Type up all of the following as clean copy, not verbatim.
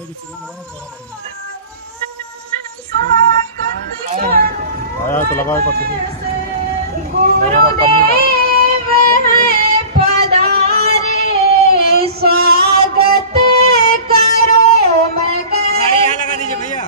आया तो लगा पन्नी पधारे स्वागत करो मैं यहाँ लगा दीजिए भैया।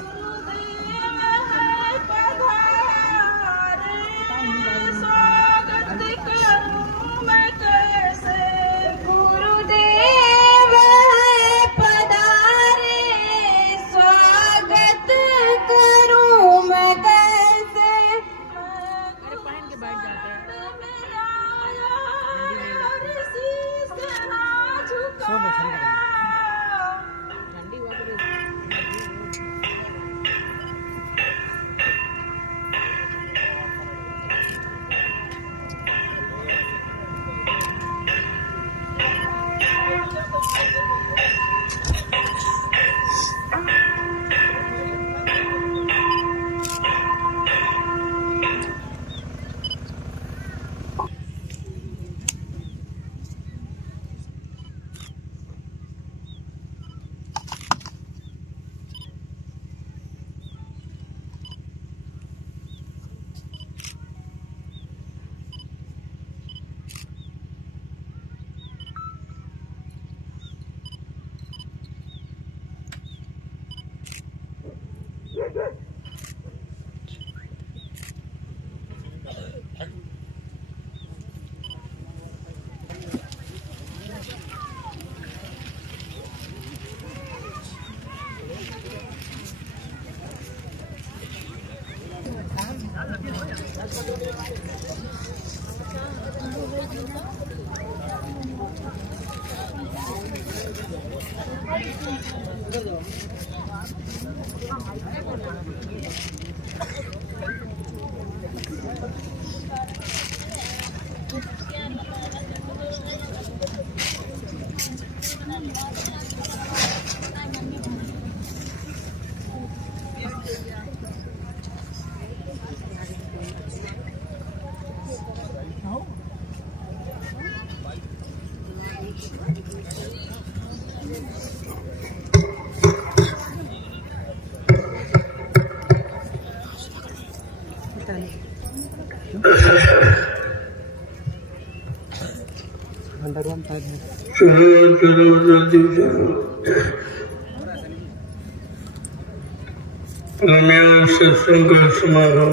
सत्संग का समारोह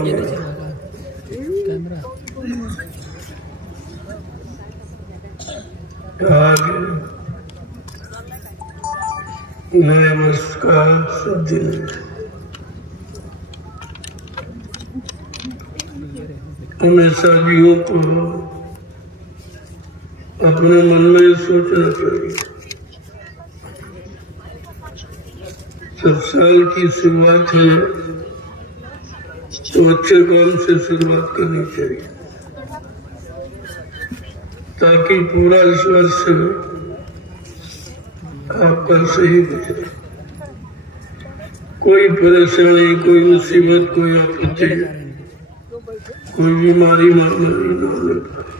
आज नए वर्ष का शुभ दिन है। हमेशा जीवों को अपने मन में सोचना चाहिए, जब साल की शुरुआत है तो अच्छे काम से शुरुआत करनी चाहिए ताकि पूरा इस वर्ष आपका सही गुजरे। कोई परेशानी, कोई मुसीबत, कोई आपत्ति, कोई बीमारी महामारी न होने पाए।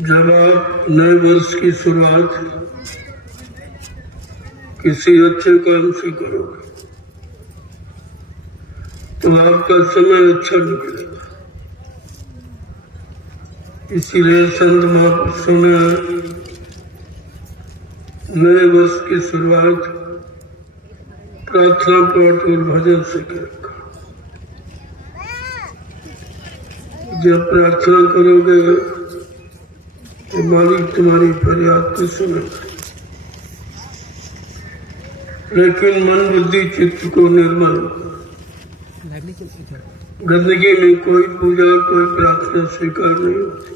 जब आप नए वर्ष की शुरुआत किसी अच्छे काम से करोगे तो आपका समय अच्छा निकलेगा। इसीलिए संत महापुरुषों ने नए वर्ष की शुरुआत प्रार्थना पाठ और भजन से करेगा। जब प्रार्थना करोगे तो मालिक तुम्हारी फरियाद को सुनेगा, लेकिन मन बुद्धि चित्त को निर्मल, गंदगी में कोई पूजा कोई प्रार्थना स्वीकार नहीं होती।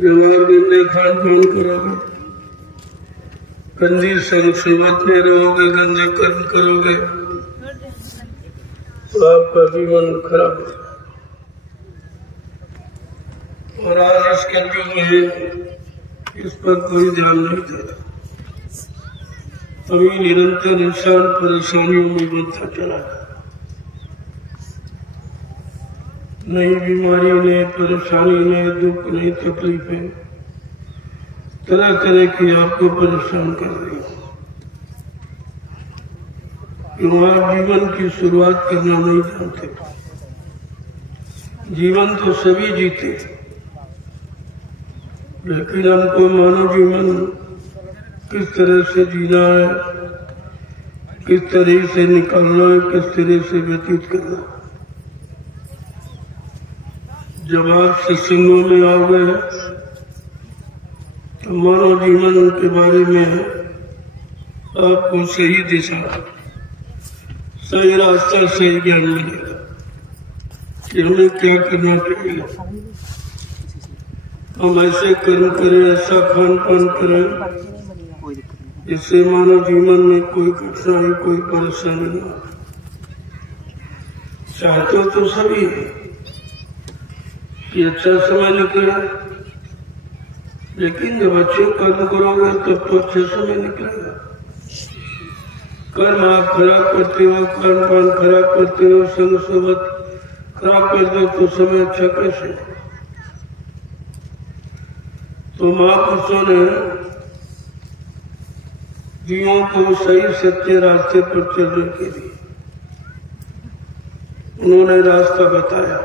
जब आप गंदे खान पान करोगे, गंदी संग सेवत में रहोगे, गंदे कर्म करोगे तो आपका जीवन खराब होगा। और आज इस कलयुग में इस पर कोई ध्यान नहीं देता। अभी निरंतर इंसान परेशानियों में बनता चला है। नई बीमारी, नई परेशानी, नए दुख, नई तकलीफें, तरह तरह की आपको परेशान कर रही हो, क्यों आप जीवन की शुरुआत करना नहीं जानते। जीवन तो सभी जीते, लेकिन हमको मानव जीवन किस तरह से जीना है, किस तरह से निकालना है, किस तरह से व्यतीत करना। जब आप सत्संगों में आओगे तो मानव जीवन के बारे में आपको सही दिशा, सही रास्ता, सही ज्ञान मिलेगा कि हमें क्या करना चाहिए। हम ऐसे कर्म करें, ऐसा खान पान करें जिससे मानव जीवन में कोई कठिनाई, कोई परेशानी न हो। चाहते तो सभी कि अच्छा समय निकले, लेकिन जब अच्छे कर्म करोगे तब तो अच्छे समय निकलेगा। कर्म आप खराब करते हो, खान पान खराब करते हो, संग सोबत खराब कर दो तो समय अच्छा कैसे। तो महापुरुषों ने जीवों को सही सच्चे रास्ते पर चलने के लिए उन्होंने रास्ता बताया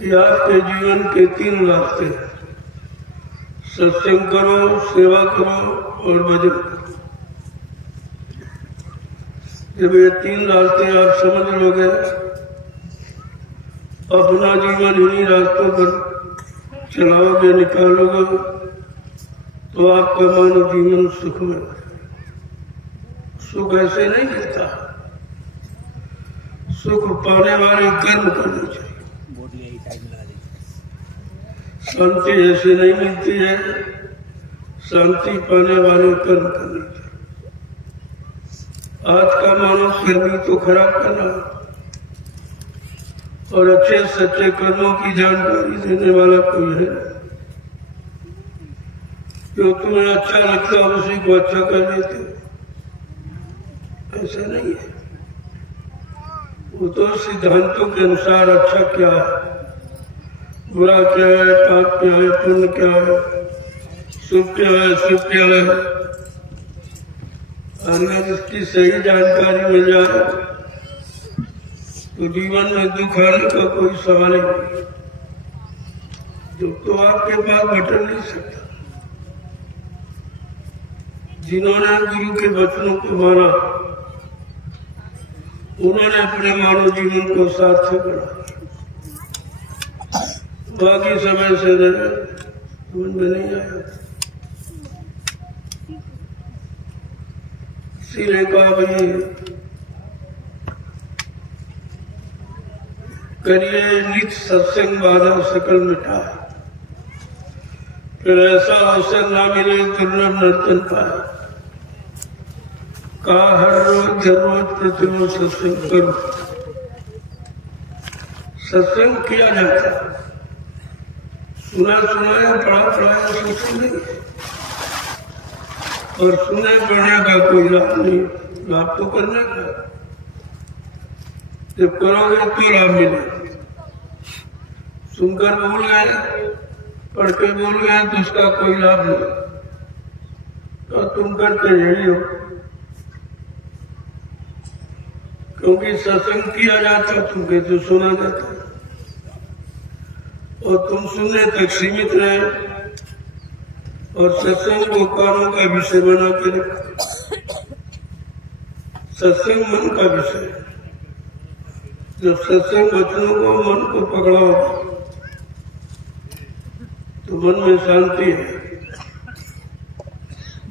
कि आपके जीवन के 3 रास्ते हैं, सत्संग करो, सेवा करो और भजन करो। जब ये 3 रास्ते आप समझ लोगे, अपना जीवन इन्हीं रास्तों पर चलाओगे, निकालोगे, तो आपका मानव जीवन सुख में। सुख ऐसे नहीं मिलता, सुख पाने वाले कर्म करने चाहिए। शांति ऐसे नहीं मिलती है, शांति पाने वाले कर्म करने चाहिए। आज का मानव कर्मी तो खराब कर रहा, और अच्छे सच्चे कर्मों की जानकारी देने वाला कोई है जो तुम्हें अच्छा लगता है उसी को अच्छा कर देते। ऐसा नहीं है, वो तो सिद्धांतों के अनुसार अच्छा क्या है, बुरा क्या है, पाप क्या है, पुण्य क्या है, शुभ क्या है, शुभ क्या है, अगर इसकी सही जानकारी मिल जाए तो जीवन में दुख आने का कोई सवाल ही नहीं। दुख तो आपके पास बटन नहीं सकता। जिन्होंने गुरु के वचनों को माना उन्होंने अपने मानव जीवन को सार्थक बना। बाकी समय से समझ में नहीं आया, इसीलिए कहा भाई करिए नित सत्संग बाधा सकल मिटा, फिर ऐसा अवसर ना मिले दुर्लभ नर्तन पाए। कहा हर रोज प्रतिरोज सत्संग करो। सत्संग किया जाता, सुना सुनाया, पढ़ा पढ़ाया सत्संग नहीं, और सुने पढ़ने का कोई लाभ नहीं। लाभ तो करने का, जब करोगे तो लाभ मिले। सुनकर भूल गए, पढ़ के भूल गए तो उसका कोई लाभ नहीं। तो तुम करते यही हो, क्योंकि सत्संग किया जाता तुम कहते सुना जाता, और तुम सुनने तक सीमित रहे और सत्संग को कामों का विषय बना के रखा। सत्संग मन का विषय है। जब सत्संग वचनों को मन को पकड़ाओ तो मन में शांति है,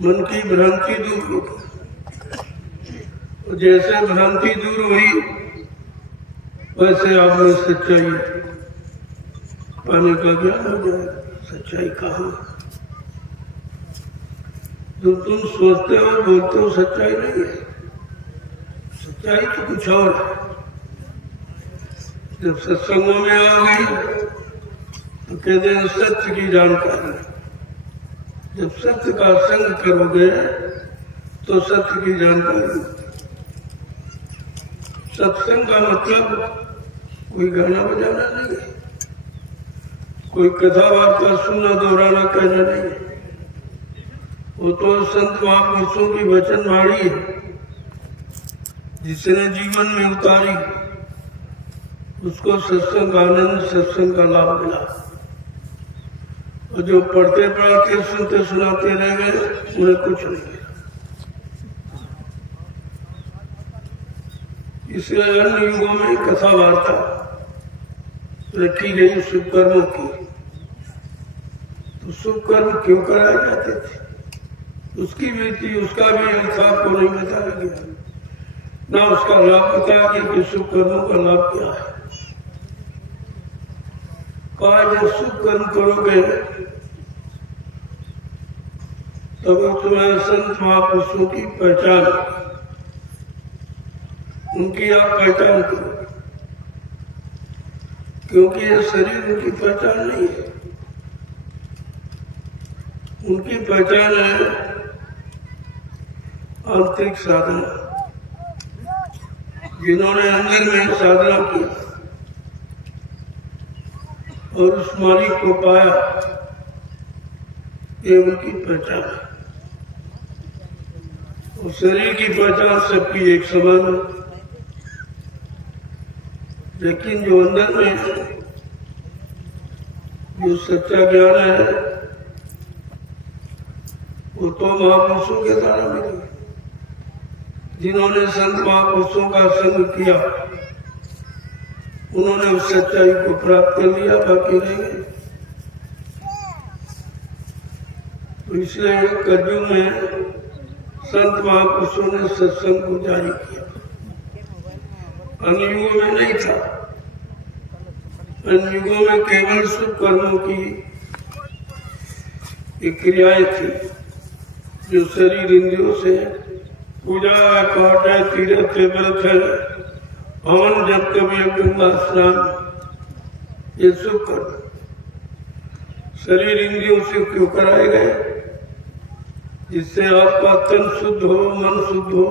मन की भ्रांति दूर होगी। जैसे भ्रांति दूर हुई वैसे आप में सच्चाई पाने का ज्ञान हो जाएगा। सच्चाई कहाँ? जो तुम सोचते हो बोलते हो सच्चाई नहीं है, सच्चाई तो कुछ और है। जब सत्संगों में आओगे तो कहते हैं सत्य की जानकारी। जब सत्य का संग करोगे तो सत्य की जानकारी। सत्संग का मतलब कोई गाना बजाना नहीं है। कोई कथा वार्ता सुनना, दोहराना, कहना नहीं। वो तो संत महापुरुषों की वचनवाणी है, जिसने जीवन में उतारी, उसको सत्संग आनंद, सत्संग का लाभ मिला। और जो पढ़ते पढ़ाते सुनते सुनाते रह गए, उन्हें कुछ नहीं मिला। इसलिए अन्य युगों में कथा वार्ता रखी गई शुभ कर्मों की। तो शुभ कर्म क्यों कराए जाते थे? उसकी भी थी, उसका भी हिसाब आपको नहीं बताया गया, ना उसका लाभ बताया गया कि शुभ कर्मों का लाभ क्या है। कहा जब शुभ कर्म करोगे तब तुम्हें संत महापुरुषों की पहचान, उनकी आप पहचान करो, क्योंकि ये शरीर उनकी पहचान नहीं है। उनकी पहचान है आंतरिक साधना, जिन्होंने अंदर में साधना की और उस मालिक को पाया, ये उनकी पहचान है। और शरीर की पहचान सबकी एक समान है, लेकिन जो अंदर में जो सच्चा ज्ञान है, वो तो महापुरुषों के द्वारा मिलेगा, जिन्होंने संत महापुरुषों का संग किया, उन्होंने उस सच्चाई को प्राप्त कर लिया, बाकी रह गए। तो इसलिए कलयुग में संत महापुरुषों ने सत्संग को जारी किया। अन्य युगों में नहीं था। अन्य युगों में केवल शुभ कर्मों की एक क्रियाएं थी, जो शरीर इंद्रियों से पूजा पाठ है, तीर्थ है, व्रत है, हवन, जब कभी गंगा स्नान, ये शुभ कर्म शरीर इंद्रियों से क्यों कराए गए? जिससे आपका तन शुद्ध हो, मन शुद्ध हो,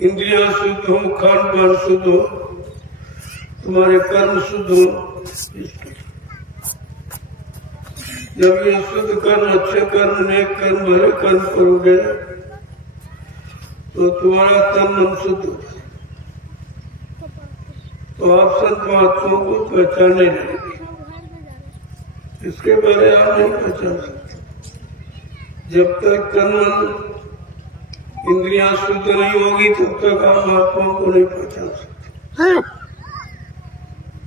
इंद्रियां शुद्ध हो, खान पान शुद्ध हो, तुम्हारे कर्म शुद्ध हो। जब ये शुद्ध कर्म, अच्छे कर्म, नेक कर्म, हरे कर्म करोगे तो तुम्हारा तन मन शुद्ध हो, तो आप संत महात्माओं को पहचानने लगेंगे। इसके पहले आप नहीं पहचान सकते। जब तक तन मन इंद्रियां शुद्ध नहीं होगी, तब तक आप महात्माओं को नहीं पहचान सकते,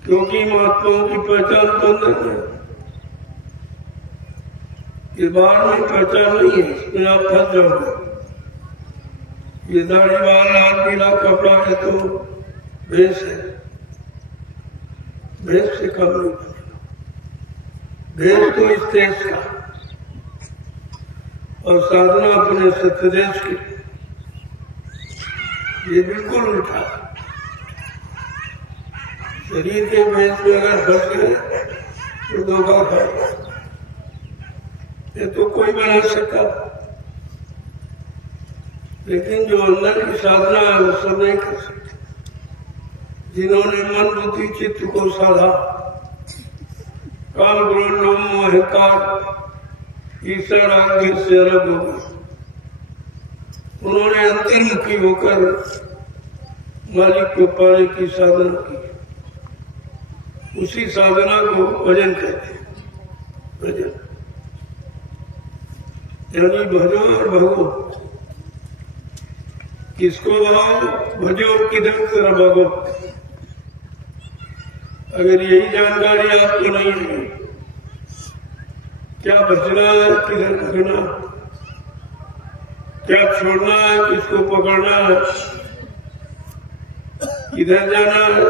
क्योंकि महात्माओं की पहचान तो अंदर है, ये बाहर में पहचान नहीं है, इसमें आप फंस जाओगे। ये दाढ़ी वाला लाल पीला कपड़ा है तो भेष है, भेष से कम नहीं बनेगा। भेष तो इस देश का और साधना अपने सत्य देश की, ये बिल्कुल उल्टा है। शरीर के भेष में अगर फंस गए तो धोखा खाए, ये तो कोई बना सकता, लेकिन जो अंदर की साधना है वो सब नहीं कर सकते। जिन्होंने मन बुद्धि चित्त को साधा, काम क्रोध लोभ मोह अहंकार ईश्वर आज्ञा से अलग हो गए, उन्होंने अंतर्मुखी होकर मालिक को पाने की साधना की। उसी साधना को भजन कहते हैं। भजन यानी भजो और भगो। किसको भजो, किधर तरह भगो। अगर यही जानकारी आपको नहीं है, क्या बचना है, किधर भगना, क्या छोड़ना है, किसको पकड़ना है, किधर जाना है,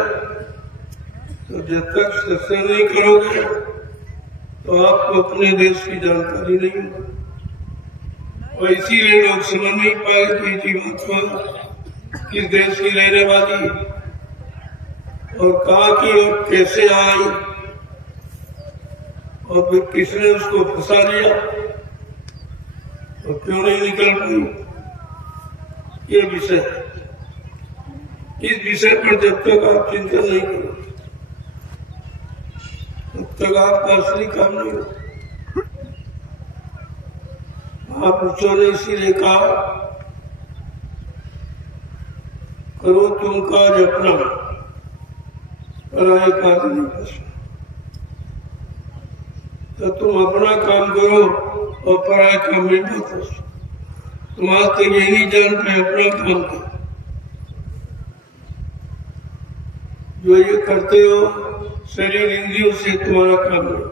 तो जब तक सत्संग नहीं करोगे तो आपको अपने देश की जानकारी नहीं होगी। और इसीलिए लोग समझ नहीं पाए कि जीवात्मा किस देश की रहने वाली है और कहाँ की और कैसे आई और फिर किसने उसको फंसा लिया और क्यों नहीं निकल पाई। ये विषय, इस विषय पर जब तक आप चिंतन नहीं करोगे तो तक आपका असली काम नहीं हो। महापुरुषों ने इसीलिए कहा करो तुम कार्य अपना, पराये कार्य नहीं फंसना। तो तुम अपना काम करो और पराये काम में मत फंसो। तुम आज तक यही नहीं जान पाए अपना काम करो। जो ये करते हो शरीर इंद्रियों से तुम्हारा काम नहीं,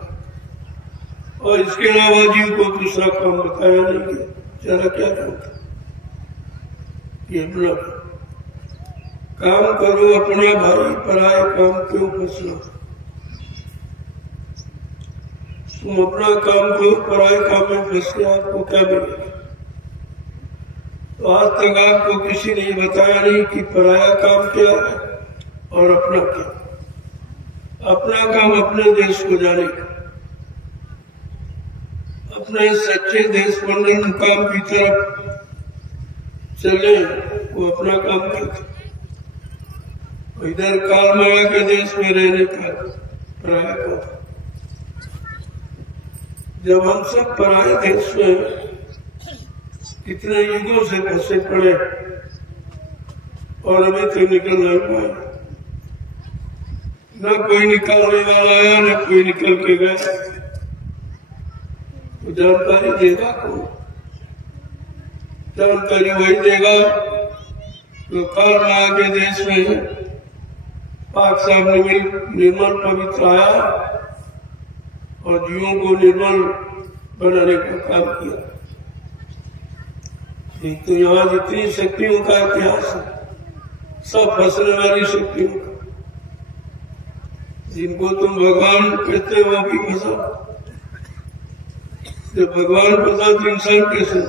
और इसके अलावा जिनको दूसरा काम बताया नहीं गया, चला क्या करता ये अपना काम करो अपना भाई, पराये काम क्यों फंसना। तुम अपना काम करो, पराये काम में फंस के आपको क्या मिलेगा। तो आज तक आपको किसी ने बताया नहीं कि पराया काम क्या है और अपना क्या। अपना काम अपने देश को जाने का, अपने सच्चे देश मंडल मुकाम की तरफ चले, वो अपना काम करते। इधर काल माया के देश में रहने का पराया काम। जब हम सब पराये देश में कितने युगों से फंसे पड़े और अभी तो निकल नहीं पाए, न कोई निकालने वाला आया न कोई निकल के गया। तो जानकारी देगा कौन? जानकारी वही देगा जो काल माया के देश में पाक साहब निर्मल पवित्र आया और जीवों को निर्मल बनाने का काम किया। एक तो यहाँ जितनी शक्तियों का इतिहास है, सब फंसने वाली शक्तियों का। जिनको तुम भगवान कहते हो वो भी फंसा। जब भगवान फंसा तो इंसान कैसे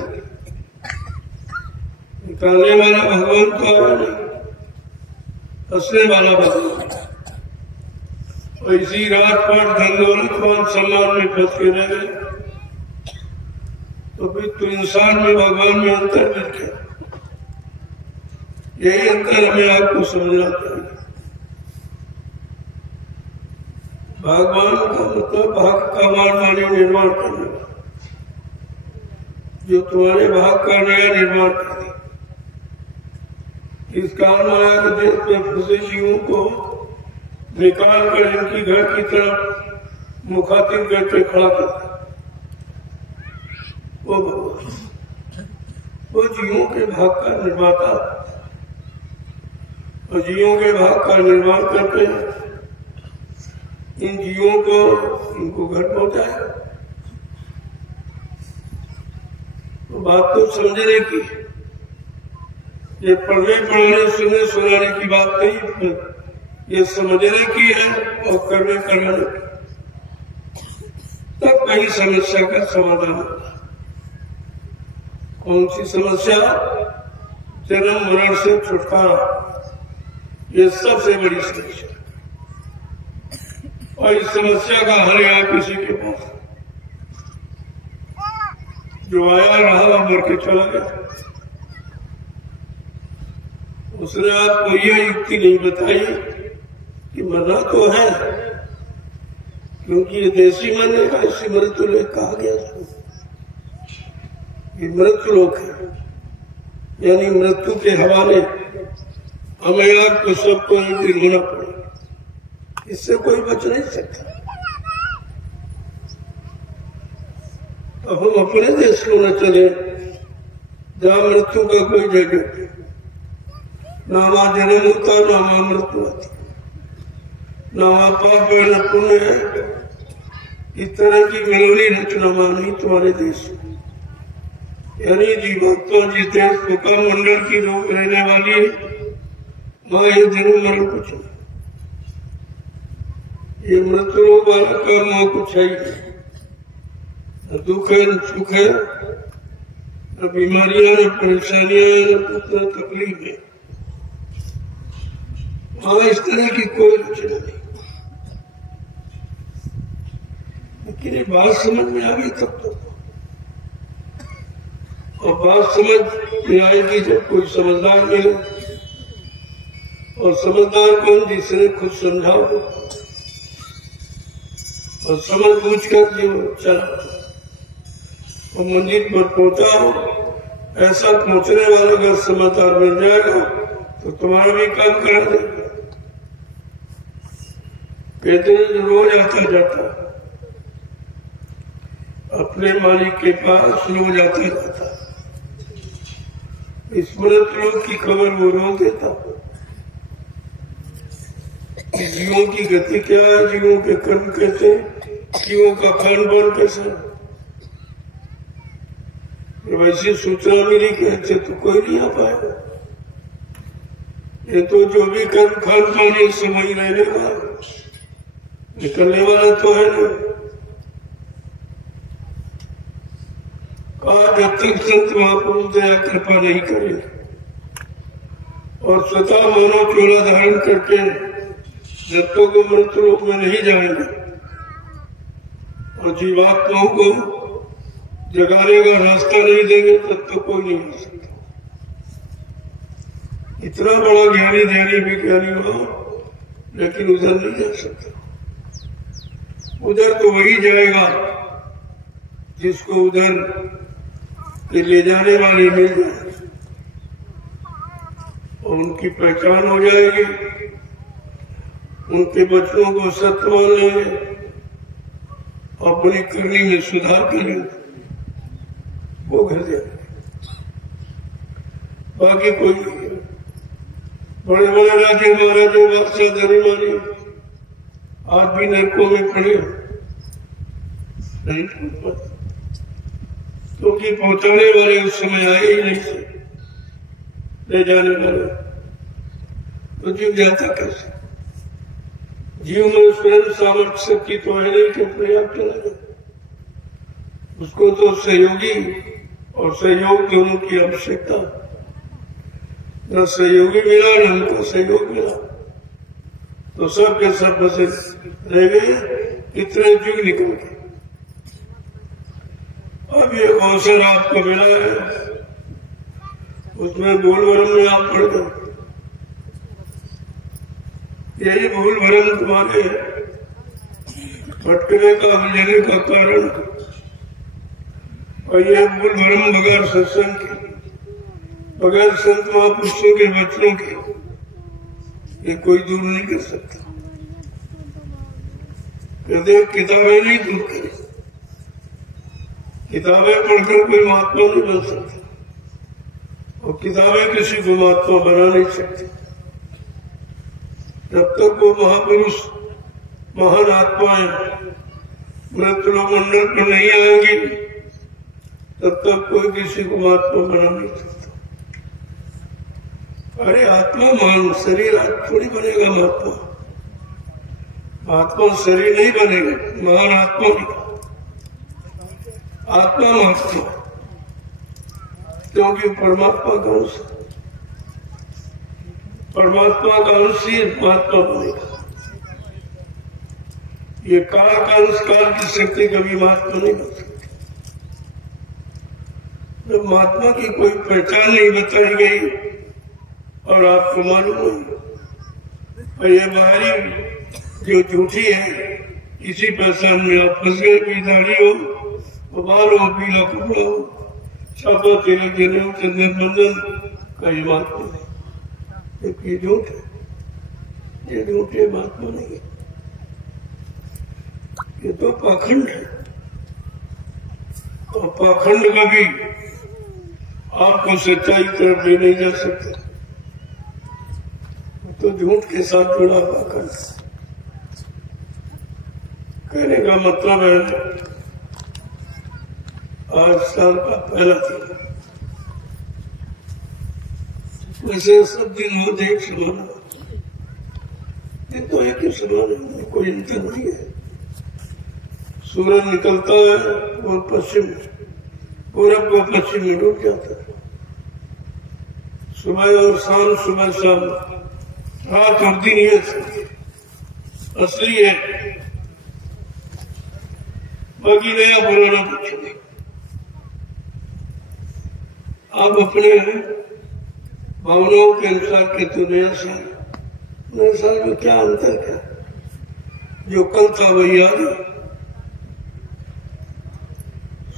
निकालने वाला भगवान तो आया नहीं, फंसने वाला भगवान। और इसी रात पर धन दौलत मान सम्मान में फंस के रह गए, तो फिर तो इंसान में भगवान में अंतर मिल गया। यही अंतर हमें आपको समझना चाहिए। भगवान का मतलब भाग का मानी निर्माण करने वाला, जो तुम्हारे भाग का नया निर्माण कर दे। इस काल माया के देश में फंसे जीवों को निकाल कर इनकी घर की तरफ मुखातिब करके खड़ा करता वो भगवान, वो जीवों के भाग का निर्माता, और जीवों के भाग का निर्माण करके इन जीवों को इनको घर पहुंचाए। तो बात तो समझने की, ये पढ़ने पढ़ाने सुनने सुनाने की बात नहीं, ये समझने की है और करने कराने की। तब कहीं समस्या का समाधान होता। कौन सी समस्या? जन्म मरण से छुटकारा, ये सबसे बड़ी समस्या। और इस समस्या का हल यहाँ किसी के पास, जो आया रहा मर के चला गया। उसने आपको यह युक्ति नहीं बताई कि मरना तो है, क्योंकि ये देसी मरने का इसी मृत्यु लोक कहा गया। ये मृत्यु लोक है, यानी मृत्यु के हवाले हमें आपको सबको एक दिन होना पड़ेगा। इससे कोई बच नहीं सकता। अब हम अपने देश को न चले जहाँ मृत्यु का कोई जगह नहीं, ना वहां जन्म होता ना वहां मृत्यु होती, ना वहां पाप है न पुण्य है। इस तरह की मिलोनी रचना मानी तुम्हारे देश में, यानी जीवात्मा जिस देश मुकाम मंडल की लोग रहने वाली है, वहां ये जन्म मरण कुछ नहीं। ये मृत्यु रोग वाला काम वहां कुछ है ही नहीं। न दुख है न सुख है, न बीमारियां न परेशानियां न तकलीफ है। वहां इस तरह की कोई रचना नहीं। लेकिन ये बात समझ में आ गई तब तो, और बात समझ में आएगी जब कोई समझदार मिले, और समझदार कौन? जिसने खुद समझा हो और समझ बूझ कर जो चला और मंजिल पर पहुंचा हो, ऐसा पहुंचने वाला अगर समाचार मिल जाएगा तो तुम्हारा भी काम करा देगा। कहते हैं रोज आता जाता अपने मालिक के पास रोज आता जाता, स्मृत लोग की खबर वो रोज देता। जीवों की गति क्या है, जीवों के कर्म कैसे, जीवों का खान पान कैसा, वैसी सूचना मिली कि अच्छे तो कोई नहीं आ पाएगा। ये तो जो भी कर्म खान पान ये समय रहने वाला, निकलने वाला तो है ना। जब तक संत महापुरुष दया कृपा नहीं करेंगे और स्वतः मानव चोला धारण करके जब तक वो मृत्यु लोक में नहीं जाएंगे और जीवात्माओं को जगाने का रास्ता नहीं देंगे तब तक कोई नहीं हो सकता। इतना बड़ा ज्ञानी ध्यानी विज्ञानी हो लेकिन उधर नहीं जा सकता। उधर तो वही जाएगा जिसको उधर ले जाने वाले मिल जाए और उनकी पहचान हो जाएगी, उनके बच्चों को सत्य मान लेंगे, अपनी करनी में सुधार करेंगे, वो घर जाएंगे। बाकी कोई नहीं। बड़े बड़े राजे महाराजे बादशाह धनी मानी आज भी नरकों में पड़े नहीं, क्योंकि पहुंचाने वाले उस समय आए ही नहीं थे, ले जाने वाले। तो जीव जाता कैसे? जीव में स्वयं सामर्थ्य शक्ति तो है नहीं कि पर्याप्त चला जाए, उसको तो सहयोगी और सहयोग दोनों की आवश्यकता। न सहयोगी मिला न हमको सहयोग मिला तो सब के सब बसे रह गए, इतने युग निकल गए। अब ये अवसर आपको मिला है, उसमें भूल भरम में आप पड़ गए। यही भूल भरम तुम्हारे भटकने का मिलने का कारण, और यह भूल भरम बगैर सत्संग के, बगैर संत महापुरुषों के वचनों के ये कोई दूर नहीं कर सकता। कहते किताबें नहीं दूर करें, किताबें पढ़कर कोई महात्मा नहीं बन सकता और किताबें किसी को महात्मा बना नहीं सकती। जब तक वो महापुरुष महान आत्माएं मृत्यु मंडल पर नहीं आएंगी तब तक कोई किसी को महात्मा बना नहीं सकता। अरे आत्मा मान शरीर थोड़ी बनेगा महात्मा, महात्मा शरीर नहीं बनेगा, महान आत्मा नहीं, आत्मा महात्मा, क्योंकि परमात्मा का अंश, परमात्मा का अंश ही महात्मा बनेगा। ये काल का अंश, काल की शक्ति कभी महात्मा नहीं बन सकती। जब महात्मा की कोई पहचान नहीं बताई गई और आपको मालूम नहीं, और ये बाहरी जो झूठी है इसी पहचान में आप फंस गए। दाढ़ी हो, बाल हो, पीला कपड़ा हो, छापा तिलक जनेऊ चंदन बंधन का ये महात्मा नहीं, ये झूठ है, ये झूठे महात्मा नहीं है, ये तो पाखंड है। और पाखंड कभी आपको सच्चाई तरफ ले नहीं जा सकते, तो झूठ के साथ जुड़ा पाखंड। कहने का मतलब है आज साल का पहला दिन, वैसे सब दिन हो एक समान, दिन तो एक ही समान है, कोई अंतर नहीं है। सूरज निकलता है और पश्चिम, पूरब को पश्चिम में डूब जाता है। सुबह और शाम, सुबह शाम, रात और दिन ये असली है, बाकी नया पुराना कुछ नहीं। आप अपने भावनाओं के अनुसार के तो नया साल में क्या अंतर, क्या जो कल था वही आ गया,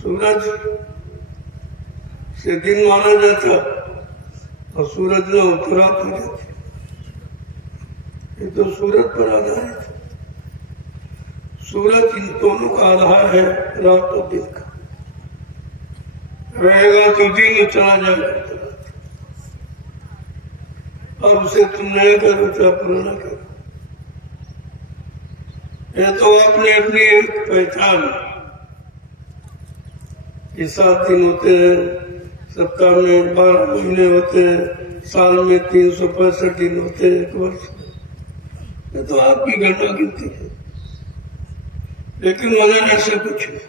सूरज से दिन माना जाता और सूरज न हो तो रात हो जाती। ये तो सूरज पर आधारित है। सूरज इन दोनों का आधार है, रात और दिन का। रहेगा तो दिन चला जाएगा, और उसे तुम नया करो चाहे पुराना करो। ये तो अपनी अपनी एक पहचान। ये 7 दिन होते हैं, सप्ताह में 12 महीने होते हैं, साल में 365 दिन होते हैं, एक वर्ष। ये तो आपकी गणना गिनती है, लेकिन वजन ऐसा कुछ नहीं।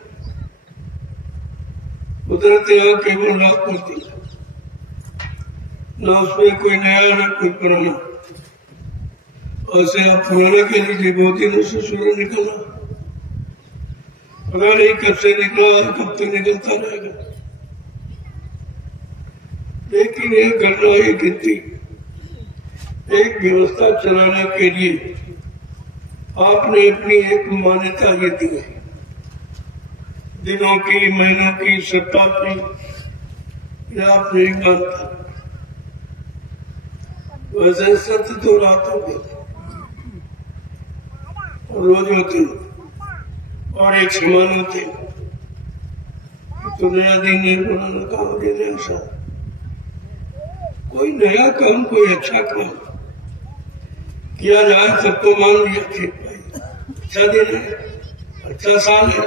कुदरती है केवल रात होती है, ना उसमें कोई नया ना कोई पुराना। ऐसे आप पुराना कह लीजिए, बहुत दिनों से सूरज निकला, पता नहीं कब से निकला, कब तक निकलता रहेगा। लेकिन एक घटना, एक गिनती, एक व्यवस्था चलाने के लिए आपने अपनी एक मान्यता ये दी है। दिनों की, महीनों की, सप्ताह की, या आप नहीं मानता। वैसे सत्य तो रातों के रोज होते और एक समान होते। तो नया दिन नहीं बनाना, काम के नया साथ कोई नया काम, कोई अच्छा काम किया जाए तब तो मान लिया ठीक भाई, अच्छा दिन है, अच्छा साल है।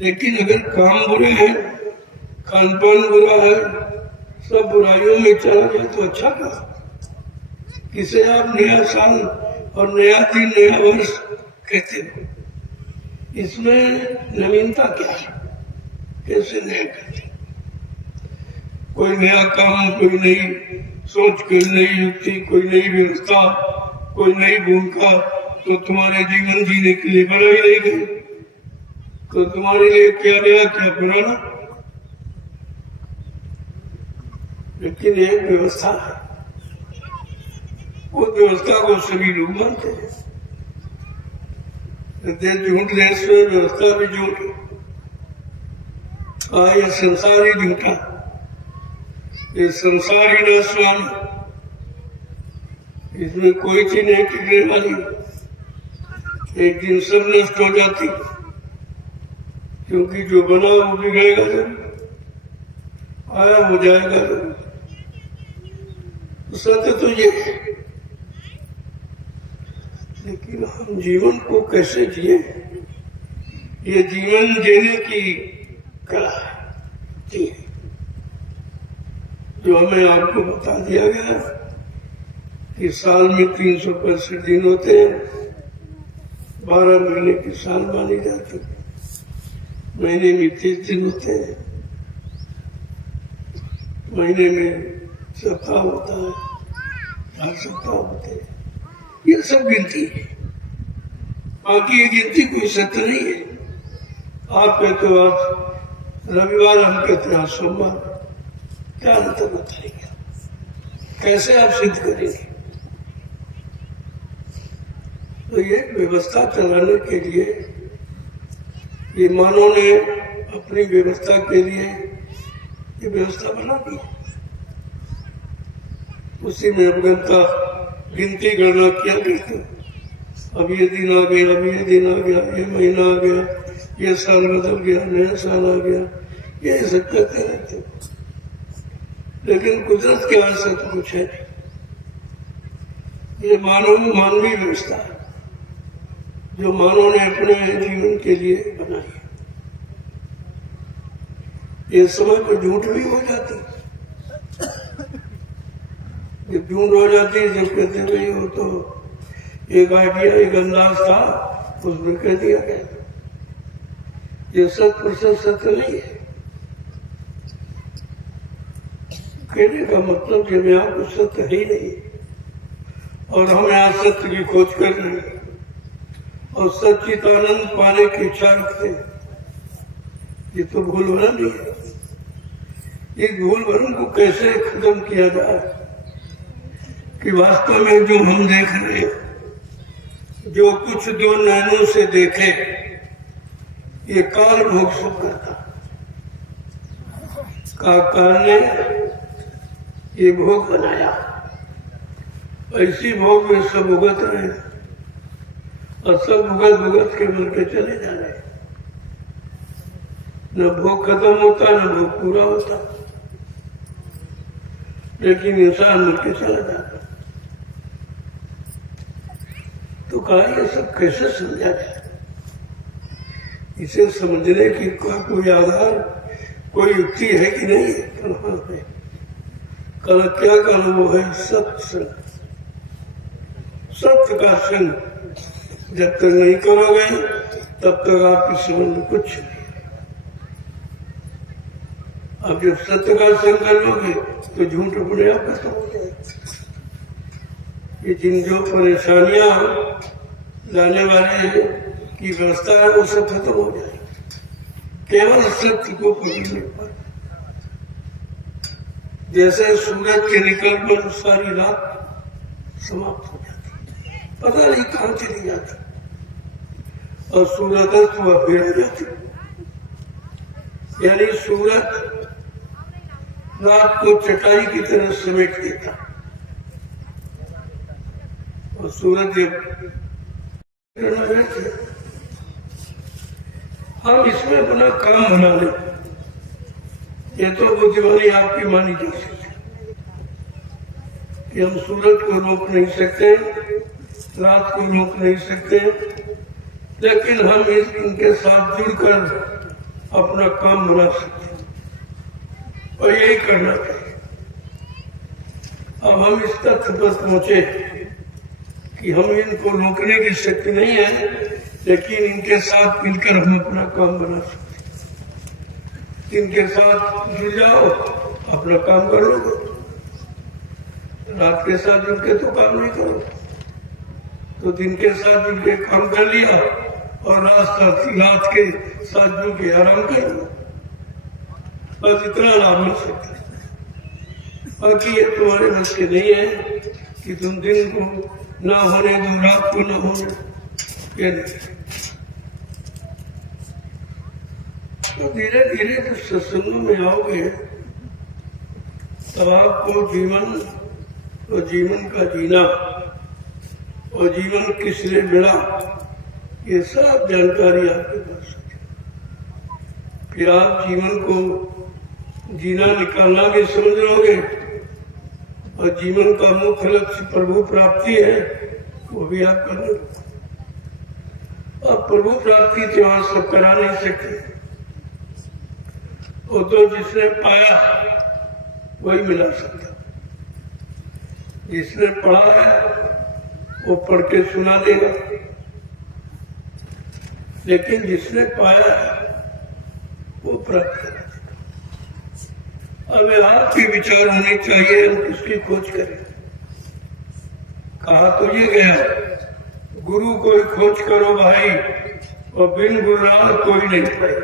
लेकिन अगर काम बुरे हैं, खान पान बुरा है, सब बुराइयों में चला जाए तो अच्छा काम। किसे आप नया साल और नया दिन, नया वर्ष कहते हो? इसमें नवीनता क्या है? कैसे नया कहते? कोई नया काम, कोई नई सोच, कोई नई युक्ति, कोई नई व्यवस्था, कोई नई भूमिका तो तुम्हारे जीवन जीने के लिए बनाई नहीं गई। तो तुम्हारे लिए क्या नया, क्या पुराना? लेकिन एक व्यवस्था है, उस व्यवस्था को सभी लोग मानते हैं। झूठ देश में व्यवस्था भी झूठ, ये संसार ही झूठा, ये संसार ही नाशवान, इसमें कोई चीज नहीं टिकने वाली। एक दिन सब नष्ट हो जाती, क्योंकि जो बना वो बिगड़ेगा जरूर, आया हो जाएगा जरूर। सत्य तो ये है। लेकिन हम जीवन को कैसे जिए, ये जीवन जीने की कला है जो हमें आपको बता दिया गया कि साल में 365 दिन होते हैं, 12 महीने की साल मानी जाती है, महीने में 30 दिन होते हैं, महीने में सप्ताह होता है, 4 सप्ताह होते हैं। ये सब गिनती है, बाकी ये गिनती कोई सत्य नहीं है। आप कहते हो आज रविवार, हम कहते हैं सोमवार, क्या अंतर बताएगा? कैसे आप सिद्ध करेंगे? तो ये व्यवस्था चलाने के लिए ये मानव ने अपनी व्यवस्था के लिए ये व्यवस्था बना दी, उसी में अवगणता गिनती गणना किया करते। अब ये दिन आ गया, अब ये दिन आ गया, ये महीना आ गया, ये साल बदल गया, नया साल आ गया, ये सब कहते रहते। लेकिन कुदरत के यहाँ से तो कुछ है, ये मानवीय व्यवस्था है जो मानव ने अपने जीवन के लिए बनाई है। ये समय पर झूठ भी हो जाती, जब झूठ हो जाती है, जब कहते भाई वो तो एक आइडिया, एक अंदाज था, उसमें कह दिया गया। ये 100% सत्य नहीं है। कहने का मतलब कि यहाँ कुछ सत्य है ही नहीं, और हम यहाँ सत्य की खोज कर रहे हैं और सच्चित आनंद पाने की इच्छा रखते हैं। ये तो भूल भरम नहीं है। इस भूल भरम को कैसे खत्म किया जाए कि वास्तव में जो हम देख रहे हैं, जो कुछ जो नैनों से देखे, ये काल भोग सब करता। का काल ने ये भोग बनाया, ऐसी भोग में सब उगत रहे और सब भुगत भुगत के मिल के चले जा रहे। न भोग खत्म होता न भोग पूरा होता, लेकिन इंसान मिल के चला जाता। तो कहा ये सब कैसे समझा जाए? इसे समझने की कोई आधार, कोई युक्ति है कि नहीं है? कहाँ है? कल क्या कहना वो है सत्संग। सत्य का संग जब तक नहीं करोगे तब तक आपके संबंध में कुछ नहीं। अब जब सत्य का संग कर लोगे तो झूठ अपने आप खत्म हो जाएगा। ये जिन जो परेशानियां लाने वाले की व्यवस्था है वो सब खत्म हो जाएगी केवल सत्य को पकड़ने पर। जैसे सूरज के निकल पर सारी रात समाप्त हो जाती, पता नहीं कहां चली जाती, और सूरज अस्त हुआ फिर आ जाती। यानी सूरज रात को चटाई की तरह समेट देता, और सूरज हम इसमें अपना काम बना लें, ये तो बुद्धिमानी आपकी मानी जा सकती कि हम सूरज को रोक नहीं सकते, रात को रोक नहीं सकते, लेकिन हम इनके साथ जुड़कर अपना काम बना सकते और यही करना चाहिए। अब हम इस तथ्य पर पहुंचे कि हम इनको रोकने की शक्ति नहीं है, लेकिन इनके साथ मिलकर हम अपना काम बना सकते। इनके साथ जुड़ जाओ, अपना काम करोगे। रात के साथ जुड़ के तो काम नहीं करो, तो दिन के साथ जुड़ के काम कर लिया और रात के साथ जुड़ के आराम कर लिया, बस इतना लाभ मिल सकता है। बाकी ये तुम्हारे बस के नहीं है कि तुम दिन को ना होने दो, रात को ना होने, ये नहीं। तो धीरे धीरे जब सत्संग में आओगे तब आपको जीवन और जीवन का जीना और जीवन किस लिए मिला ये सब जानकारी आपके पास होगी। फिर आप जीवन को जीना निकालना भी समझ लोगे, और जीवन का मुख्य लक्ष्य प्रभु प्राप्ति है वो भी आप कर लो। अब प्रभु प्राप्ति त्योहार सब करा नहीं सकते, वो तो जिसने पाया वही मिला सकता। जिसने पढ़ा है वो पढ़ के सुना देगा, लेकिन जिसने पाया है वो प्राप्त करेगा। अब आपके विचार होने चाहिए हम किसकी खोज करें। कहा तो ये गया गुरु को खोज करो भाई, और बिन गुरु कोई नहीं पाए।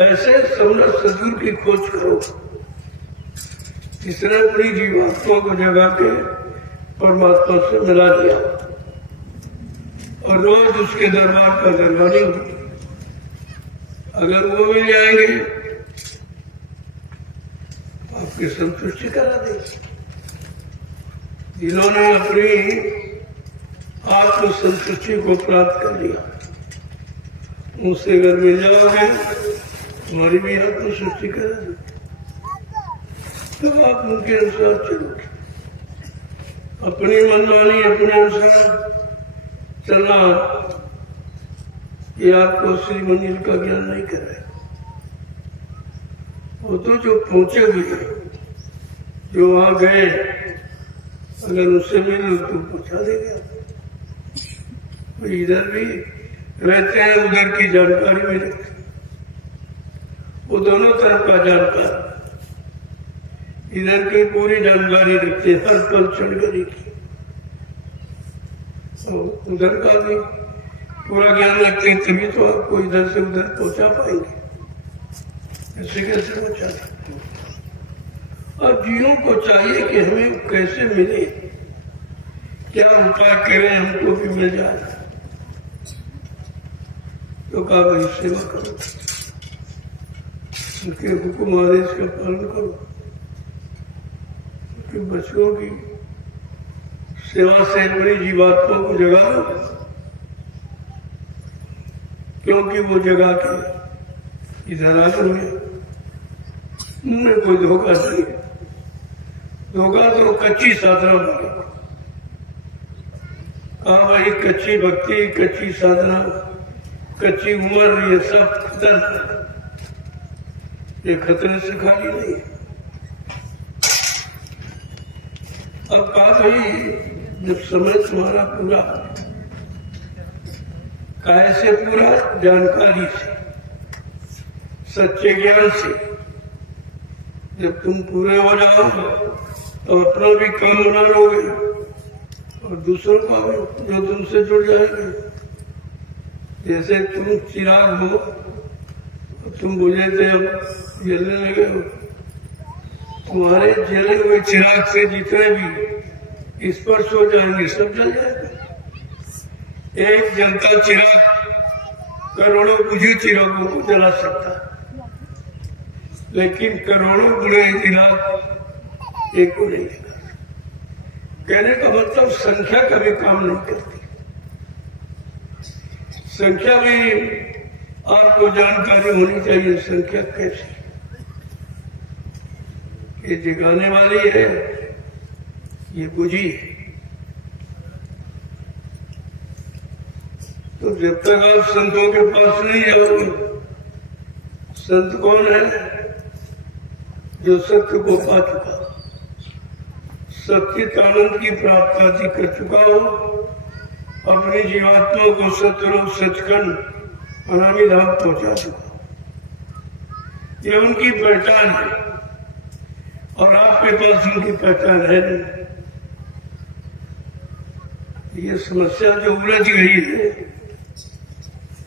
ऐसे समर सदगुरु की खोज करो जिसने अपनी जीवात्मा को जगा के परमात्मा से मिला दिया, और रोज उसके दरबार का दरबारी हो। अगर वो मिल जाएंगे आपकी संतुष्टि करा देंगे। जिन्होंने अपनी आत्म संतुष्टि को प्राप्त कर लिया उनसे अगर मिल जाओगे तुम्हारी भी आत्म सृष्टि करा देंगे, तो आप उनके अनुसार चलोगे। अपनी मनमानी अपने अनुसार चलना ये आपको श्री मंदिर का ज्ञान नहीं कर रहे। वो तो जो पहुंचे हुए जो वहां गए, अगर उससे मिले तो पहुंचा देगा। तो इधर भी रहते हैं, उधर की जानकारी भी रखते, वो दोनों तरफ का जानकार, इधर की पूरी जानकारी रखते, हर पल चढ़गरी की, और उधर का भी पूरा ज्ञान रखते, तभी तो आपको इधर से उधर पहुंचा पाएंगे। ऐसे कैसे पहुंचा सकते हैं? और जीवों को चाहिए कि हमें कैसे मिले, क्या उपाय करें हमको भी मिल जाए। तो कहा भाई सेवा करो, उनके हुक्म आदेश का पालन करो, उनके बच्चों की सेवा से बड़ी जीवात्मा को जगा दो, क्योंकि वो जगा के इधर आ गए। उनमें कोई धोखा नहीं, धोखा तो कच्ची साधना बने। कहा भाई कच्ची भक्ति, कच्ची साधना, कच्ची उम्र, ये सब खतरनाक, ये खतरे से खाली नहीं है। अब कहा भाई जब समय तुम्हारा पूरा, काय से पूरा, जानकारी से, सच्चे ज्ञान से, जब तुम पूरे हो जाओ तो अपना भी काम बना लोगे और दूसरों का भी जो तुमसे जुड़ जाएंगे। जैसे तुम चिराग हो, तुम बुझे थे, अब जलने लगे हो, तुम्हारे जले हुए चिराग से जितने भी स्पर्श हो जाएंगे सब जल जाएगा। एक जलता चिराग करोड़ों बुझे चिरागों को जला सकता है, लेकिन करोड़ों बुरे चिराग एक को नहीं जला। कहने का मतलब संख्या कभी काम नहीं करती। संख्या भी आपको जानकारी होनी चाहिए, संख्या कैसी ये जगाने वाली है, ये बुझी है। तो जब तक आप संतों के पास नहीं जाओगे, संत कौन है? जो सत्य को पा चुका, सत्य आनंद की प्राप्ति कर चुका हो, अपनी जीवात्मा को सतरूप सचखंड अनामी धाम पहुंचा चुका। ये उनकी पहचान है और आपके पास उनकी पहचान है नहीं। ये समस्या जो उलझ गई है,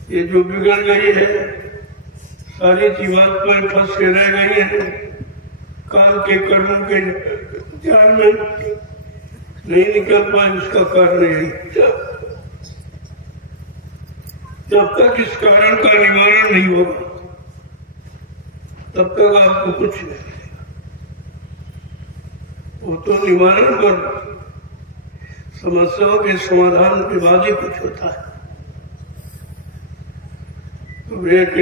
ये जो बिगड़ गई है, सारी जीवात्माएं फंस के रह गई है, काल के कर्मों के जाल में नहीं निकल पाए। उसका कारण यही, जब तक इस कारण का निवारण नहीं होगा तब तक आपको कुछ नहीं। वो तो निवारण पर समस्याओं के समाधान के बाद ही कुछ होता है। तो एक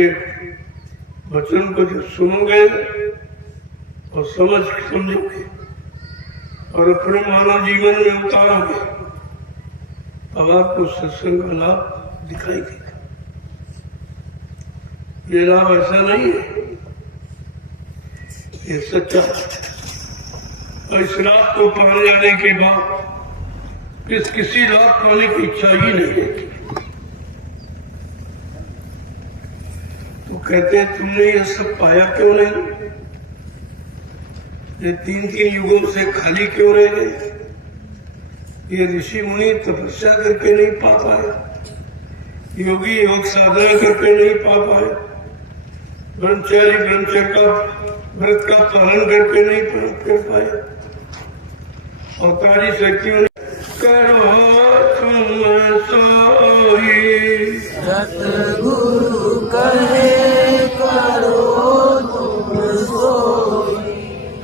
वचन को जब सुनोगे और समझोगे और अपने मानव जीवन में उतारोगे, अब आपको सत्संग का लाभ दिखाई देगा। ये लाभ ऐसा नहीं है, ये सच्चा है। और इस लाभ को पा जाने के बाद किसी लाभ पाने की इच्छा ही नहीं है। तो कहते हैं तुमने ये सब पाया क्यों नहीं? ये 3-3 युगों से खाली क्यों रह गए? ये ऋषि मुनि तपस्या करके नहीं पा पाए, योगी योग साधना करके नहीं पा पाए, ब्रह्मचारी ब्रह्मचर्य का व्रत का पालन करके नहीं प्राप्त कर पाए। अवतारी शक्तियों ने करो तुम सोई, सतगुरु कहे करो तुम सोई,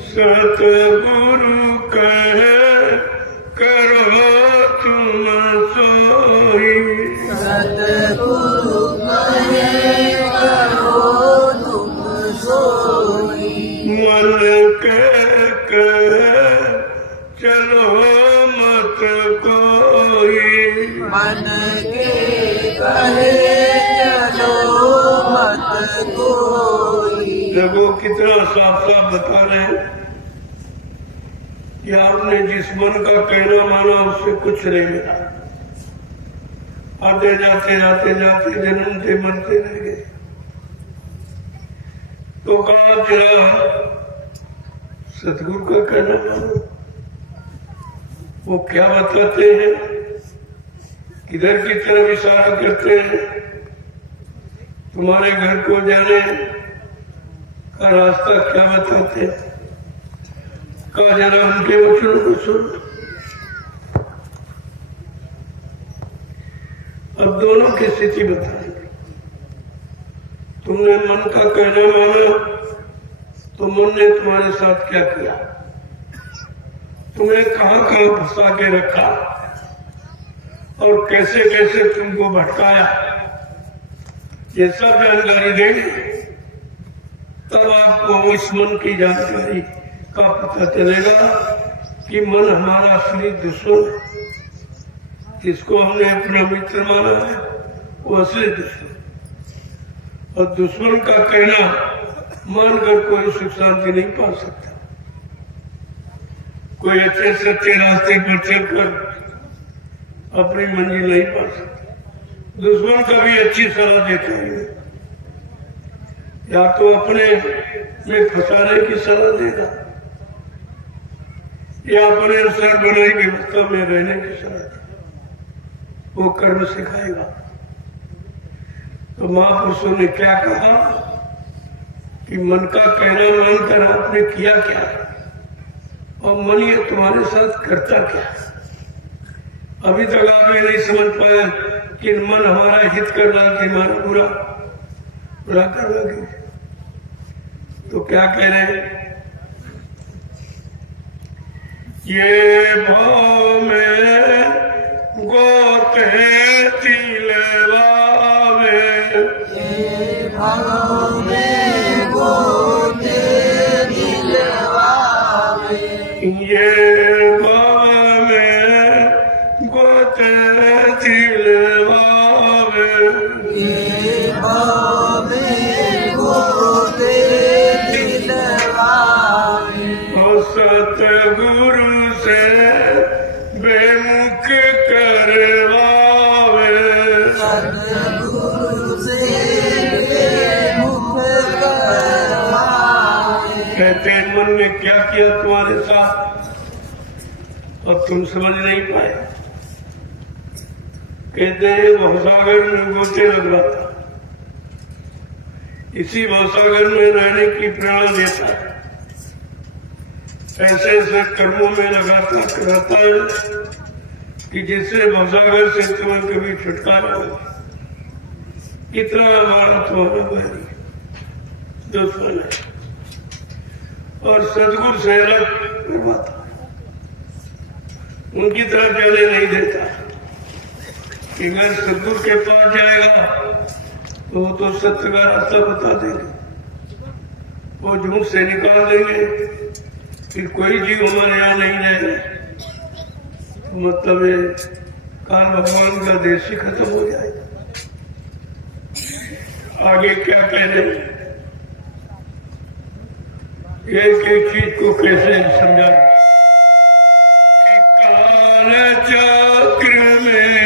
सतगुरु कहे करो तुम सोई, सतगुरु कहे करो तुम सोई, मन के कहे चलो मत कोई, मन के कहे चलो मत कोई। देखो कितना साफ साफ बता रहे हैं कि आपने जिस मन का कहना माना उससे कुछ नहीं मिला। आते जाते जाते जाते जन्मते मरते रह गए। तो कहा जरा सतगुरु का कहना मानो। वो क्या बताते हैं, किधर की तरफ इशारा करते हैं? तुम्हारे घर को जाने का रास्ता क्या बताते हैं? कहा जरा उनके वचनों को सुन। अब दोनों की स्थिति बताएंगे। तुमने मन का कहना माना तो मन ने तुम्हारे साथ क्या किया, तुम्हें कहां कहां फंसा के रखा और कैसे कैसे तुमको भटकाया, ये सब जानकारी देंगे तब आपको उस मन की जानकारी का पता चलेगा कि मन हमारा असली दुश्मन है, जिसको हमने अपना मित्र माना है वो असली दुश्मन, और दुश्मन का कहना मानकर कोई सुख शांति नहीं पा सकता। कोई अच्छे सच्चे रास्ते पर चलकर अपनी मंजिल नहीं पा सकता। दुश्मन कभी अच्छी सलाह देता है, या तो अपने में फंसाने की सलाह देगा या अपने अनुसार बनाई व्यवस्था में रहने की सलाह देगा, वो कर्म सिखाएगा। तो महापुरुषों ने क्या कहा कि मन का कहना मानकर आपने किया क्या, और मन ये तुम्हारे साथ करता क्या। अभी तक आप ये नहीं समझ पाए कि मन हमारा हित कर रहा कि हमारा बुरा कर रहा कि, तो क्या कह रहे हैं, ये भाव में गोते तिलवावे, ये भाव में गोते दिलवावे, ये भाव में गोते तिलवावे, ये भाव में गोते दिलवावे, और सतगुरु से बेमुख करवावे, सतगुरु से मुख करवावे। कहते हैं मन ने क्या किया तुम्हारे साथ और तुम समझ नहीं पाए। कहते हैं भवसागर में गोते लगवा था, इसी भवसागर में रहने की प्रेरणा देता है, ऐसे ऐसे कर्मों में लगाता कराता है कि जिससे भवसागर से तुम्हें कभी छुटकारा हो। इतना हमारा तुम्हारा भाई दुश्मन है, और सदगुरु से अलग करवाता, उनकी तरफ जाने नहीं देता कि अगर सदगुरु के पास जाएगा तो वो तो सत्य का रास्ता बता देंगे, वो झूठ से निकाल देंगे, फिर कोई जीव हमारे यहाँ नहीं रहेगा, तो मतलब है काल भगवान का देश ही खत्म हो जाएगा। आगे क्या कह रहे हैं, एक एक चीज को कैसे समझा। काल चक्र में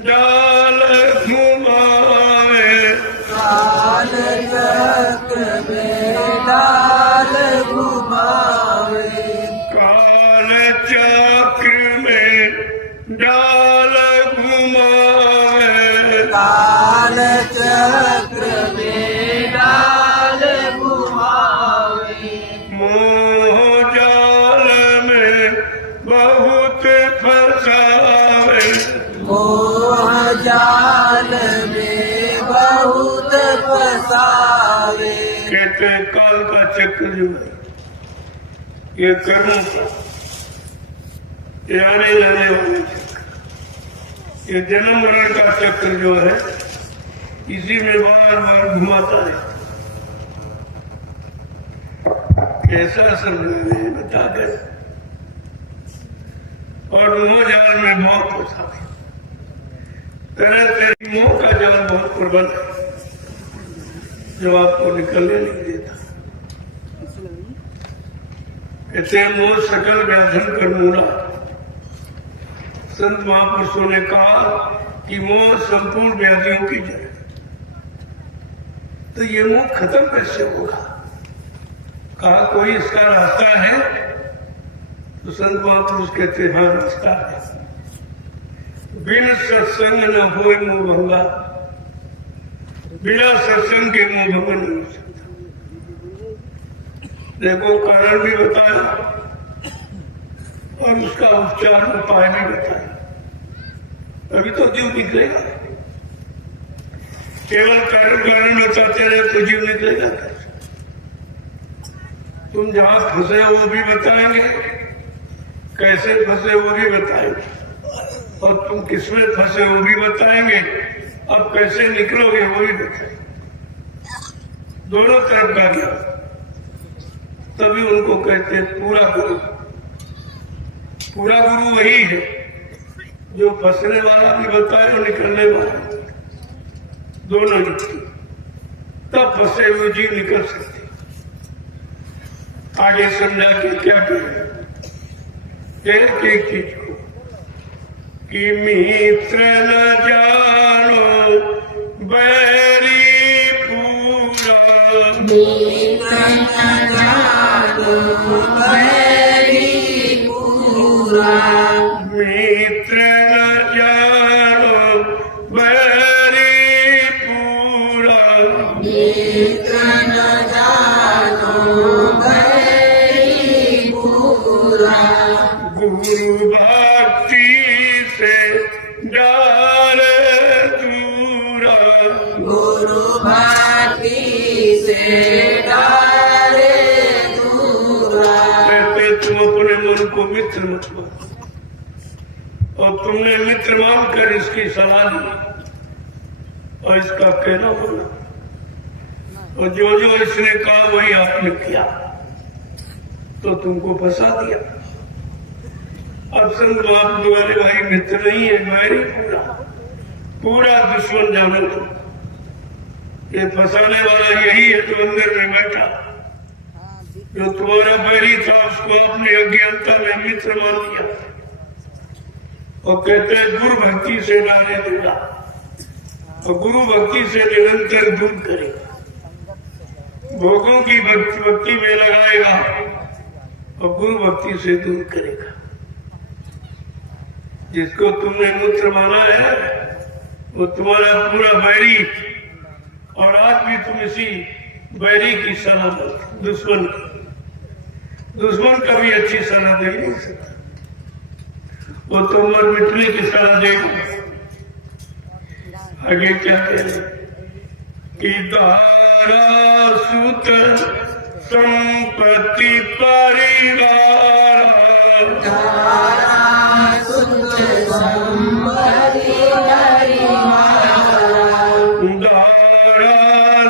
डाल घुमावे, काल चक्र में डाल घुमावे, काल चक्र में डाल घुमावे, काल चक्र में डाल घुमावे, मोह जाल में बहुत फंसावे, मोह जाल में बहुत फंसावे। कहते हैं काल का चक्र जो है ये कर्मों का, ये आने जाने वाले चक्र, ये जन्म मरण का चक्र जो है इसी में बार बार घुमाता है। कैसा समझाने बताकर, और मोह जाल में बहुत फंसावे, तरह तरह मोह का जाल बहुत प्रबल है जो आपको निकलने नहीं देता। कहते हैं मोह सकल व्याधन कर मूला। संत महापुरुषों ने कहा कि मोह संपूर्ण व्याधियों की जड़ है। तो ये मोह खत्म कैसे होगा, कहा कोई इसका रास्ता है, तो संत महापुरुष कहते हैं हाँ रास्ता है, बिन सत्संग न होए मोह भंगा, बिना सत्संग के मोह भंग नहीं हो सकता। देखो कारण भी बताया और उसका उपचार उपाय भी बताया, अभी तो जीव निकलेगा। केवल कारण कारण बताते रहे तो जीव निकलेगा कैसे। तुम जहां फंसे हो वो भी बताएंगे, कैसे फंसे वो भी बताएंगे, और तुम किसमें फंसे वो भी बताएंगे, अब कैसे निकलोगे वो भी बताएंगे। दोनों तरफ का ज्ञान, तभी उनको कहते हैं पूरा गुरु। पूरा गुरु वही है जो फंसने वाला भी बताए और निकलने वाला, दोनों निकले, तब फंसे हुए जीव निकल सकते। आगे समझा के क्या करें एक चीज को कि मित्र न जानो बैरी पूरा, मित्र न जानो बैरी पूरा, मित्र न जानो बैरी पूरा, मित्र न जानो बैरी पूरा, गुरु भक्ति से डाल दूरा, गुरु भक्ति से डाले दूरा। कहते तुम अपने मन को मित्र मत मानो, और तुमने मित्र मानकर इसकी सलाह दी और इसका कहना बोला, और जो जो इसने कहा वही आपने किया, तो तुमको फंसा दिया। अब संत बाप तुम्हारे भाई मित्र नहीं है, बैरी पूरा, पूरा दुश्मन जानो तुम। ये फंसाने वाला यही है जो अंदर में बैठा, जो तुम्हारा बैरी था उसको अपनी अज्ञानता में मित्र मान लिया, और कहते हैं गुरु भक्ति से डाले दूरा, और गुरु भक्ति से निरंतर दूर करेगा, भोगों की भक्ति में लगाएगा और गुरु भक्ति से दूर करेगा। जिसको तुमने मित्र माना है वो तुम्हारा पूरा बैरी, और आज भी तुम इसी बैरी की सलाह दो। दुश्मन कभी अच्छी सलाह दे नहीं सकता, वो तो मर मिटने की सलाह देगा। आगे क्या कह रहे कि दारा सुत संपत्ति परिवार, दारा सुत संपत्ति परिवार, दारा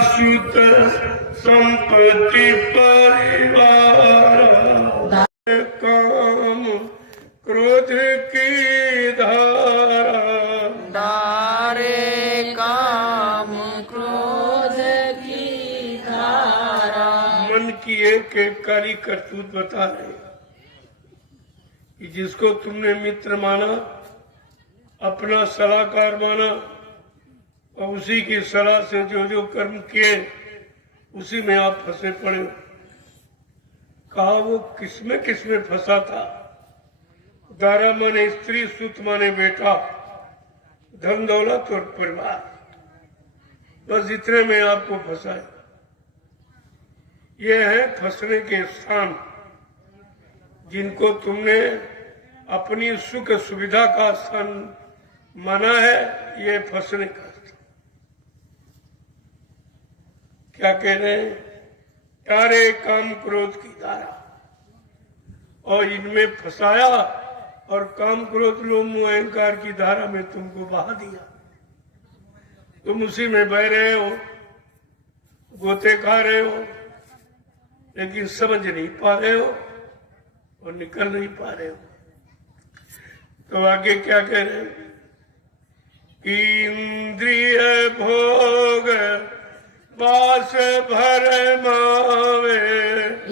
सुत संपत्ति परिवार, काम क्रोध की धारा, दारे काम क्रोध की धारा। मन की एक एक कारी करतूत बता रहे कि जिसको तुमने मित्र माना, अपना सलाहकार माना, और उसी की सलाह से जो जो कर्म किए उसी में आप फंसे पड़े। कहा वो किसमें फंसा था? दारा माने स्त्री, सुत माने बेटा, धन दौलत और परिवार, बस इतने में आपको फंसाए। ये है फंसने के स्थान, जिनको तुमने अपनी सुख सुविधा का स्थान माना है, ये फंसने का स्थान। क्या कह रहे हैं? तारे काम क्रोध की धारा, और इनमें फंसाया और काम क्रोध लोभ मोह अहंकार की धारा में तुमको बहा दिया। तुम उसी में बह रहे हो, गोते खा रहे हो, लेकिन समझ नहीं पा रहे हो और निकल नहीं पा रहे हो। तो आगे क्या कह रहे हैं कि इंद्रिय भोग बास भर मावे,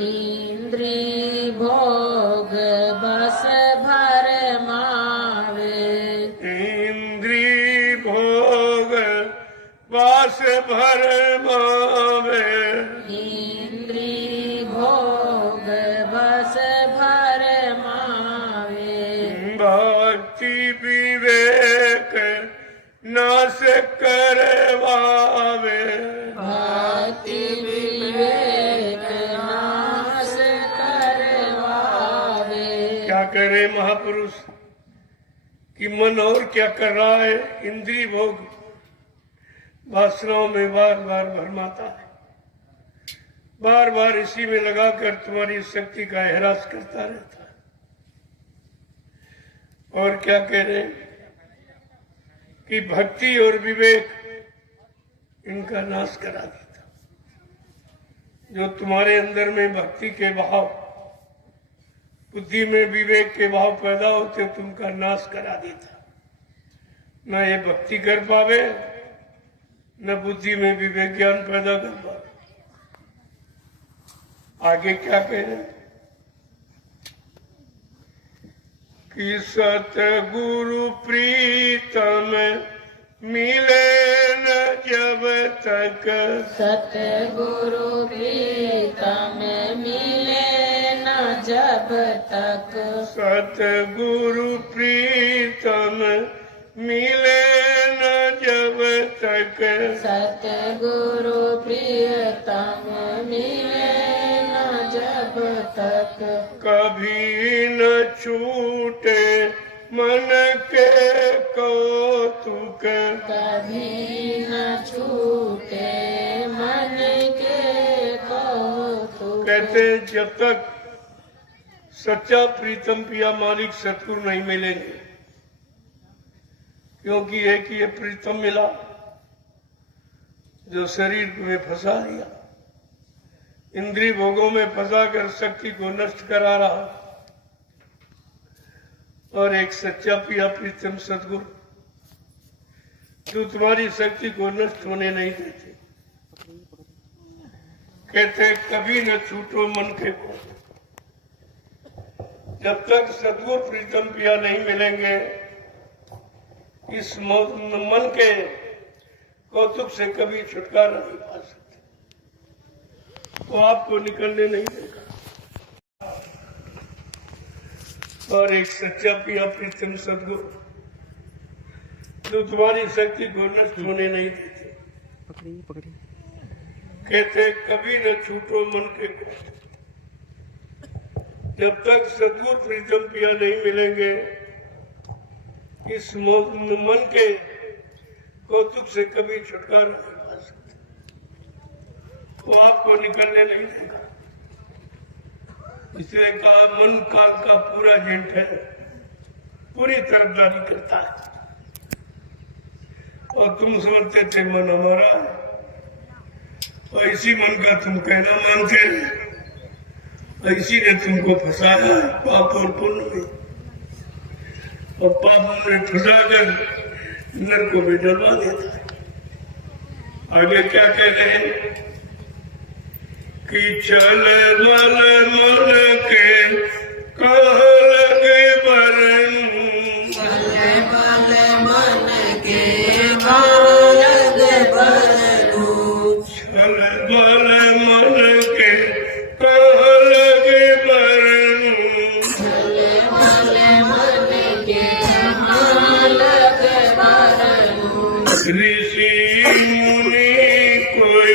इंद्रिय भोग बस भर मावे, इंद्रिय भोग बास भर मावे, इंद्रिय भोग बस भर मावे, भक्ति विवेक नाश करवावे, भक्ति विवेक नाश करवावे। क्या करे महापुरुष कि मन और क्या कर रहा है? इंद्रिय भोग वासनाओं में बार बार भरमाता है, बार बार इसी में लगाकर तुम्हारी शक्ति का ह्रास करता रहता है। और क्या कह रहे हैं कि भक्ति और विवेक इनका नाश करा देता। जो तुम्हारे अंदर में भक्ति के भाव, बुद्धि में विवेक के भाव पैदा होते, तुमका नाश करा देता। न ये भक्ति कर पावे, न बुद्धि में विवेक ज्ञान पैदा कर पावे। आगे क्या कह रहे हैं कि सतगुरु प्रीतम मिले न जब तक, सतगुरु प्रीतम मिले न जब तक, सतगुरु प्रीतम मिले न जब तक, सतगुरु प्रियतम मिले न जब तक, कभी न छूटे मन के कौतुक, कभी न छूटे मन के कौतुक। कहते हैं जब तक सच्चा प्रीतम पिया मालिक सतगुरु नहीं मिलेंगे, क्योंकि एक ये प्रीतम मिला जो शरीर में फंसा दिया, इंद्रिय भोगों में फंसा कर शक्ति को नष्ट करा रहा, और एक सच्चा पिया प्रीतम सतगुरु जो तुम्हारी शक्ति को नष्ट होने नहीं देते। कहते कभी न छूटो मन के को, जब तक सतगुरु प्रीतम पिया नहीं मिलेंगे, इस मन के कौतुक से कभी छुटकारा नहीं पा सकते, वो आपको निकलने नहीं देगा। और एक सच्चा पिया प्रीतम सतगुरु जो तुम्हारी शक्ति को नष्ट होने नहीं देते। कहते कभी न छूटो मन के कौतुक, जब तक सतगुरु प्रीतम पिया नहीं मिलेंगे, इस मन के कौतुक से कभी छुटकारा नहीं पा सकते, वो आपको निकलने नहीं देगा। इसलिए कहा मन काल का पूरा एजेंट है, पूरी तरफदारी करता है। और तुम समझते थे मन हमारा है, और इसी मन का तुम कहना मानते, और इसी ने तुमको फंसाया है पाप और पुण्य में, और पाप में फंसा कर नरकों में डलवा देता है। आगे क्या कह रहे हैं कि चल मन मन के कहाँ लगे बरन, चल मन के कहाँ लगे बरन, चल मन के कहाँ लगे बरन, चल मन के कहाँ लगे बरन, ऋषि मुनि कोई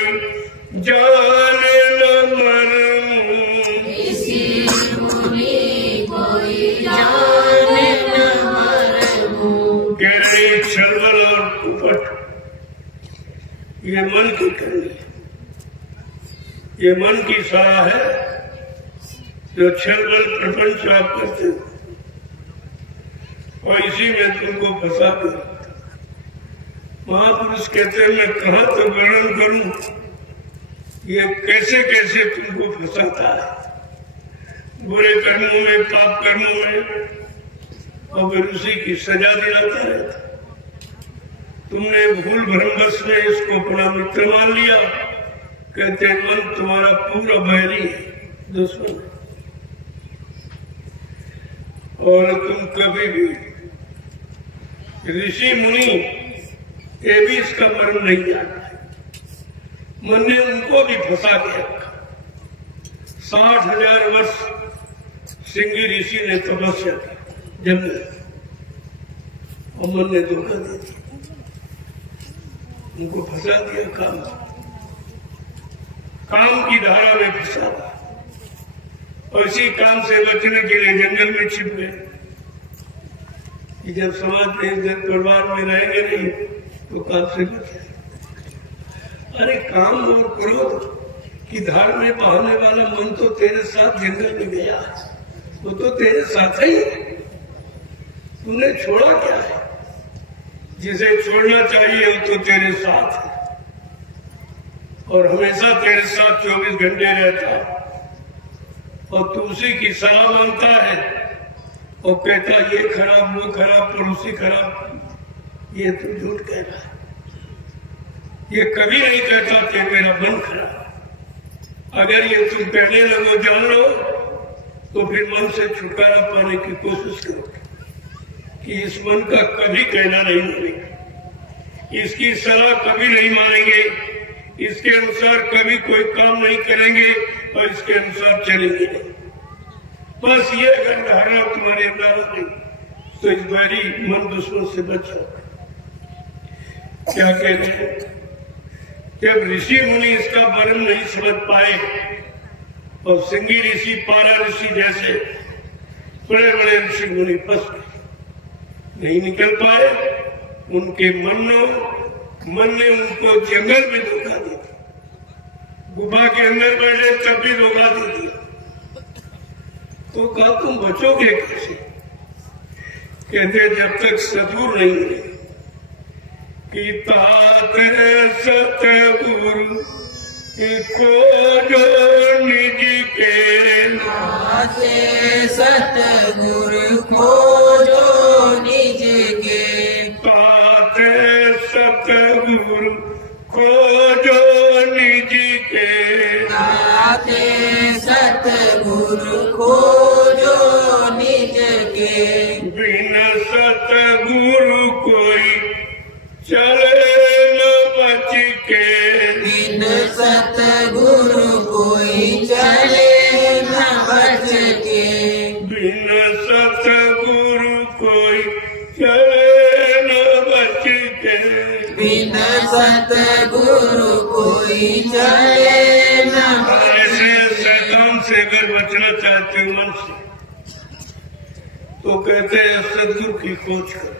जाने न मरम, ऋषि मुनि कोई जाने न मरम। कह रही छलबल और कुपट ये मन की करनी है, ये मन की सलाह है जो छलबल प्रपंच आप करते हो, और इसी में तुमको फंसा दिया। महापुरुष कहते हैं मैं कहाँ तो वर्णन करूं, ये कैसे कैसे तुमको फंसाता है, बुरे कर्मों में, पाप कर्मों में, और फिर उसी की सजा दिलाता रहता। तुमने भूल भ्रमवश में इसको अपना मित्र मान लिया। कहते मन तुम्हारा पूरा बैरी है, दुश्मन है, और तुम कभी भी ऋषि मुनि ये भी इसका मर्म नहीं जानता है। मन ने उनको भी फंसा के रखा। 60,000 वर्ष सिंगी ऋषि ने तपस्या की जंगल, और मन ने धोखा दे दिया, उनको फंसा दिया। काम की धारा में फंसा दिया, और इसी काम से बचने के लिए जंगल में छिप गए कि जब समाज में इज्जत परिवार में रहेंगे नहीं तो काम से बचे। अरे काम और क्रोध कि धार में बहाने वाला मन तो तेरे साथ जंगल में गया, वो तो तेरे साथ ही है, तूने छोड़ा क्या है? जिसे छोड़ना चाहिए वो तो तेरे साथ है और हमेशा तेरे साथ 24 घंटे रहता, और तू उसी की सलाह मानता है और कहता ये खराब वो खराब पड़ोसी खराब। ये तो झूठ कह रहा है, ये कभी नहीं कहता कि मेरा मन खराब। अगर ये तुम कहने लगो जान लो तो फिर मन से छुटकारा पाने की कोशिश करो कि इस मन का कभी कहना नहीं मानेंगे, इसकी सलाह कभी नहीं मानेंगे, इसके अनुसार कभी कोई काम नहीं करेंगे और इसके अनुसार चलेंगे नहीं। बस ये अगर धारणा तुम्हारे अंदर नहीं तो इस बारी मन दुश्मन से बचो। क्या कहते हैं, जब ऋषि मुनि इसका वर्णन नहीं समझ पाए और सिंगी ऋषि पारा ऋषि जैसे बड़े बड़े ऋषि मुनि फंस गए, नहीं निकल पाए, उनके मन ने उनको जंगल में धोखा दे दिया, गुफा के अंदर बैठे तब भी धोखा दे दिया। तो कहा तुम बचोगे कैसे? कहते जब तक सदगुरु नहीं मिले कि तात सतगुरु को जो निज के नाते सतगुरु को जो निज के तात सतगुरु को जो निज के नाते सतगुरु को जो निज के बिन सतगुरु कोई चले न बच के बिन सतगुरु कोई चले न बच के बिन सतगुरु कोई चले न बच के बिन सतगुरु कोई चले न ऐसे शैतान से अगर बचना चाहते हो मन से तो कहते हैं सदगुरु की खोज करो,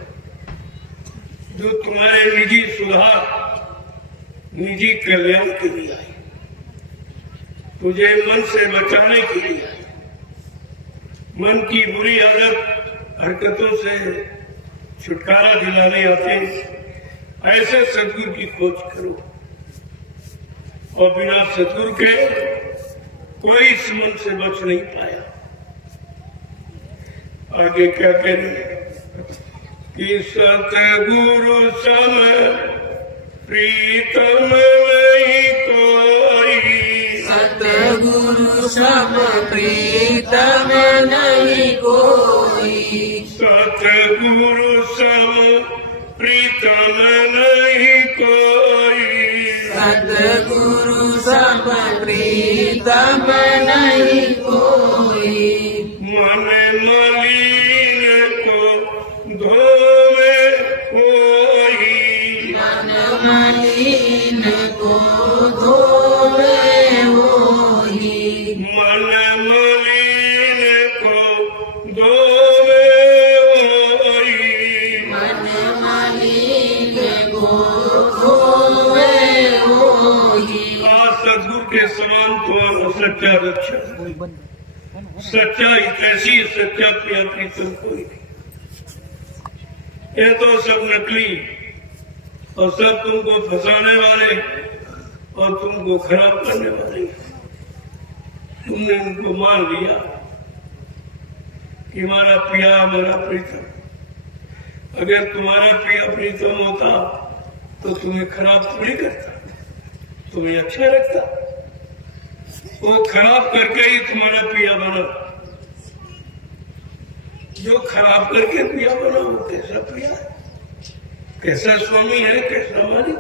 जो तुम्हारे निजी सुधार निजी कल्याण के लिए आए, तुझे मन से बचाने के लिए आए, मन की बुरी आदत हरकतों से छुटकारा दिलाने आते, ऐसे सदगुरु की खोज करो। और बिना सदगुरु के कोई इस मन से बच नहीं पाया। आगे क्या करें कि सतगुरु सम प्रीतम नहीं कोई, सतगुरु सम प्रीतम नहीं कोई, सतगुरु सम प्रीतम नहीं कोई, सतगुरु सम प्रीतम नहीं कोई, मन मलिन को धोवे कोई, मन मलिन को धोवे होई, मन मलिन को धोवे होई। मन मलिन को धोवे होई। सदगुरु के समान तो सच्चा रक्षा, सच्चाई कैसी सच्चा प्रिया प्रीतम कोई नहीं। ये तो सब नकली और सब तुमको फंसाने वाले और तुमको खराब करने वाले। तुमने उनको मान लिया कि हमारा प्रिया हमारा प्रीतम। अगर तुम्हारा प्रिया प्रीतम होता तो तुम्हें खराब थोड़ी करता, तुम्हें अच्छा रखता। वो खराब करके ही तुम्हारा प्रिया बना। जो खराब करके प्रिया बना वो कैसा प्रिया है, कैसा स्वामी है, कैसा मालिक,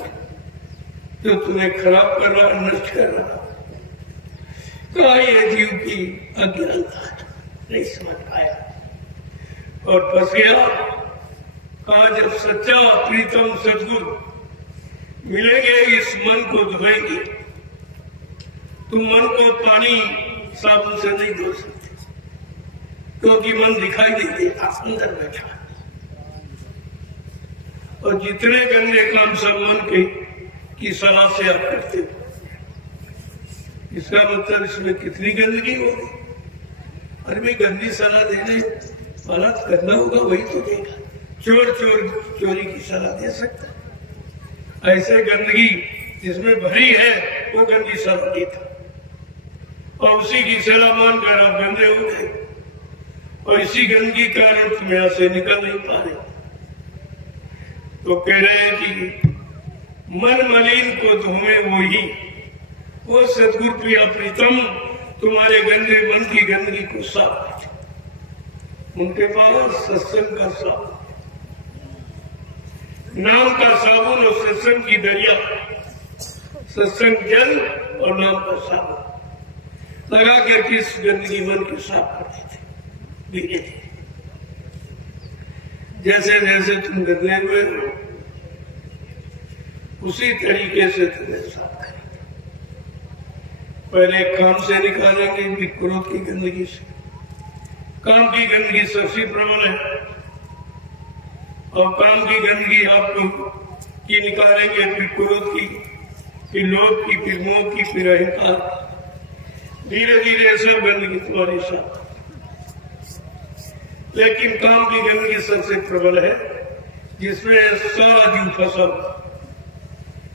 जो तुम्हें खराब कर रहा, नष्ट कर रहा। कहा ये जीव की अज्ञानता नहीं समझ पाया और फंस गया। कहा जब सच्चा प्रीतम सदगुरु मिलेंगे इस मन को धोएंगे। तुम मन को पानी साबुन से नहीं धो सकते क्योंकि मन दिखाई नहीं देता, अंदर बैठा। और जितने गंदे काम सब मन की सलाह से आप करते हो, इसका मतलब इसमें कितनी गंदगी होगी। अरे मैं गंदी सलाह देने वाला करना होगा वही तो देगा। चोर चोरी की सलाह दे सकता है। ऐसे गंदगी जिसमें भरी है वो गंदी सलाह देता, और उसी की सलाह मानकर आप गंदे हो गए, और इसी गंदगी के कारण तुम यहां से निकल नहीं पा रहे। तो कह रहे हैं कि मन मलिन को धोमे वही, वो सदगुरु प्रिया प्रीतम तुम्हारे गंदे मन की गंदगी को साफ करते। उनके पास सत्संग का साबुन, नाम का साबुन और सत्संग की दरिया, सत्संग जल और नाम का साबुन लगा कर किस गंदगी मन को साफ करते थे। धीरे धीरे जैसे जैसे तुम गंदे हुए हो उसी तरीके से तुम्हें साफ करें। पहले काम से निकालेंगे, फिर क्रोध की गंदगी से। काम की गंदगी सबसे प्रबल है, और काम की गंदगी आपको की निकालेंगे, फिर क्रोध की, फिर लोभ की, फिर मोह की, फिर अहंकार। धीरे धीरे सब गंदगी तुम्हारी साथ। लेकिन काम की गंदगी सबसे प्रबल है, जिसमें सारा जीव फंसा।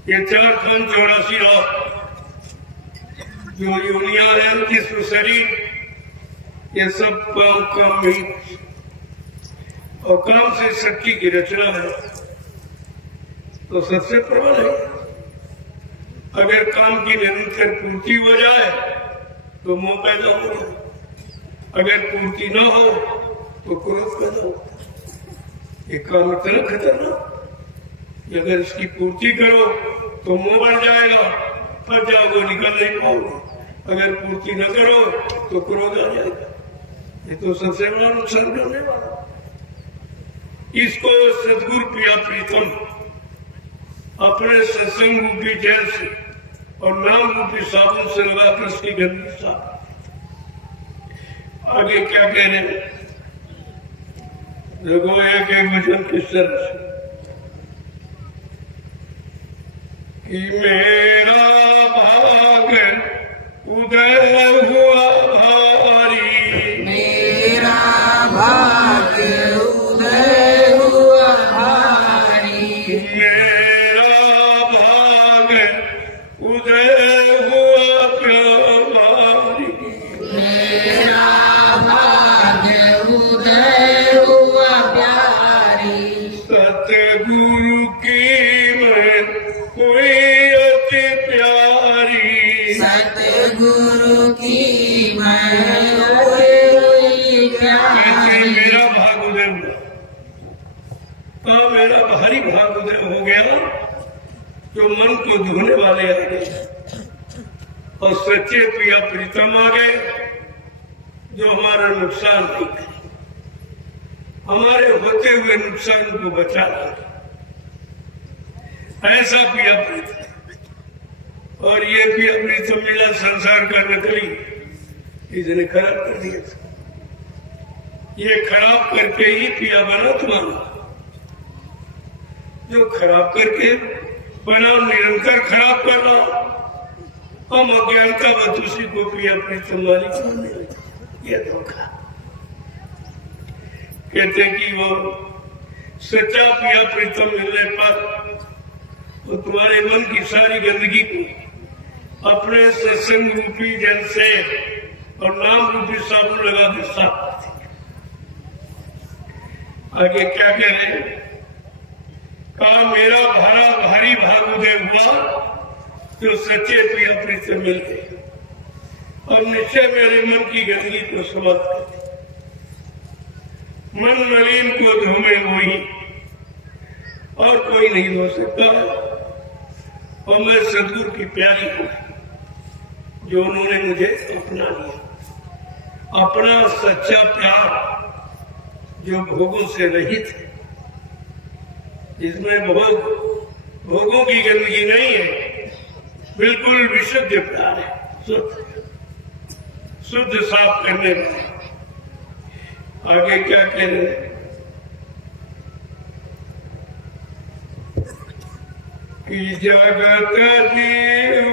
ये 4 खंड 84 रात जो योनिया है, जिसमें शरीर, ये सब काम में, और काम से शक्ति की रचना है, तो सबसे प्रबल है। अगर काम की निरंतर पूर्ति हो जाए तो मोह पैदा हो जाए, अगर पूर्ति न हो तो क्रोध पैदा हो। ये काम इतना खतरनाक, अगर इसकी पूर्ति करो तो मोह बढ़ जाएगा, फंस जाओगे, निकल नहीं पाओगे। अगर पूर्ति न करो तो क्रोध आ जाएगा। ये तो सबसे बड़ा नुकसान करने वाला। इसको सदगुरु प्रिया प्रीतम अपने सत्संग रूपी जल से और नाम रूपी साबुन से लगाकर उसकी गंदगी साफ। आगे क्या कह रहे हैं? रघुया के वचन किस तरह से कि मेरा भाग उदय हुआ भारी, मेरा भाग्य उदय हुआ भारी, मेरा भाग उदय हुआ प्यारी, मेरा भाग्य उदय हुआ प्यारी। सतगुरु की मैं हुई अति प्यारी, सतगुरु की मैं हुई प्यारी। मेरा भाग उदय हुआ, तो मेरा भारी भाग उदय हो गया, जो मन को धोने वाले आ गए और सच्चे प्रिया प्रीतम आ गए, जो हमारा नुकसान नहीं करे, हमारे होते हुए नुकसान को बचा लेंगे। ऐसा प्रिया प्रीतम, और ये प्रिया प्रीतम मिला संसार का नकली, इसने खराब कर दिया। ये खराब करके ही प्रिया बना तुम्हारा, जो खराब करके बना, निरंतर खराब कर रहा। हम अज्ञानता बस उसी को प्रिया प्रीतम वाली मानने लगे। ये धोखा। कहते कि वो सच्चा प्रिया प्रीतम मिलने पर वो तुम्हारे मन की सारी गंदगी को अपने सत्संग रूपी जल से और नाम रूपी साबुन लगा के साफ कर देंगे। आगे क्या कह रहे हैं? कहा मेरा भारी भाग उदय हुआ, जो सच्चे प्रिया प्रीतम मिल गए, और निश्चय मेरे मन की गंदगी को समाप्त कर दे। मन मलिन को धोमे वही, और कोई नहीं धो सकता। और मैं सदगुरु की प्यारी हूं, जो उन्होंने मुझे अपना लिया। अपना सच्चा प्यार जो भोगों से रहित है, जिसमें भोगों की गंदगी नहीं है, बिल्कुल विशुद्ध प्यार है, शुद्ध साफ करने वाला। आगे क्या कह रहे हैं? कि जगत जीव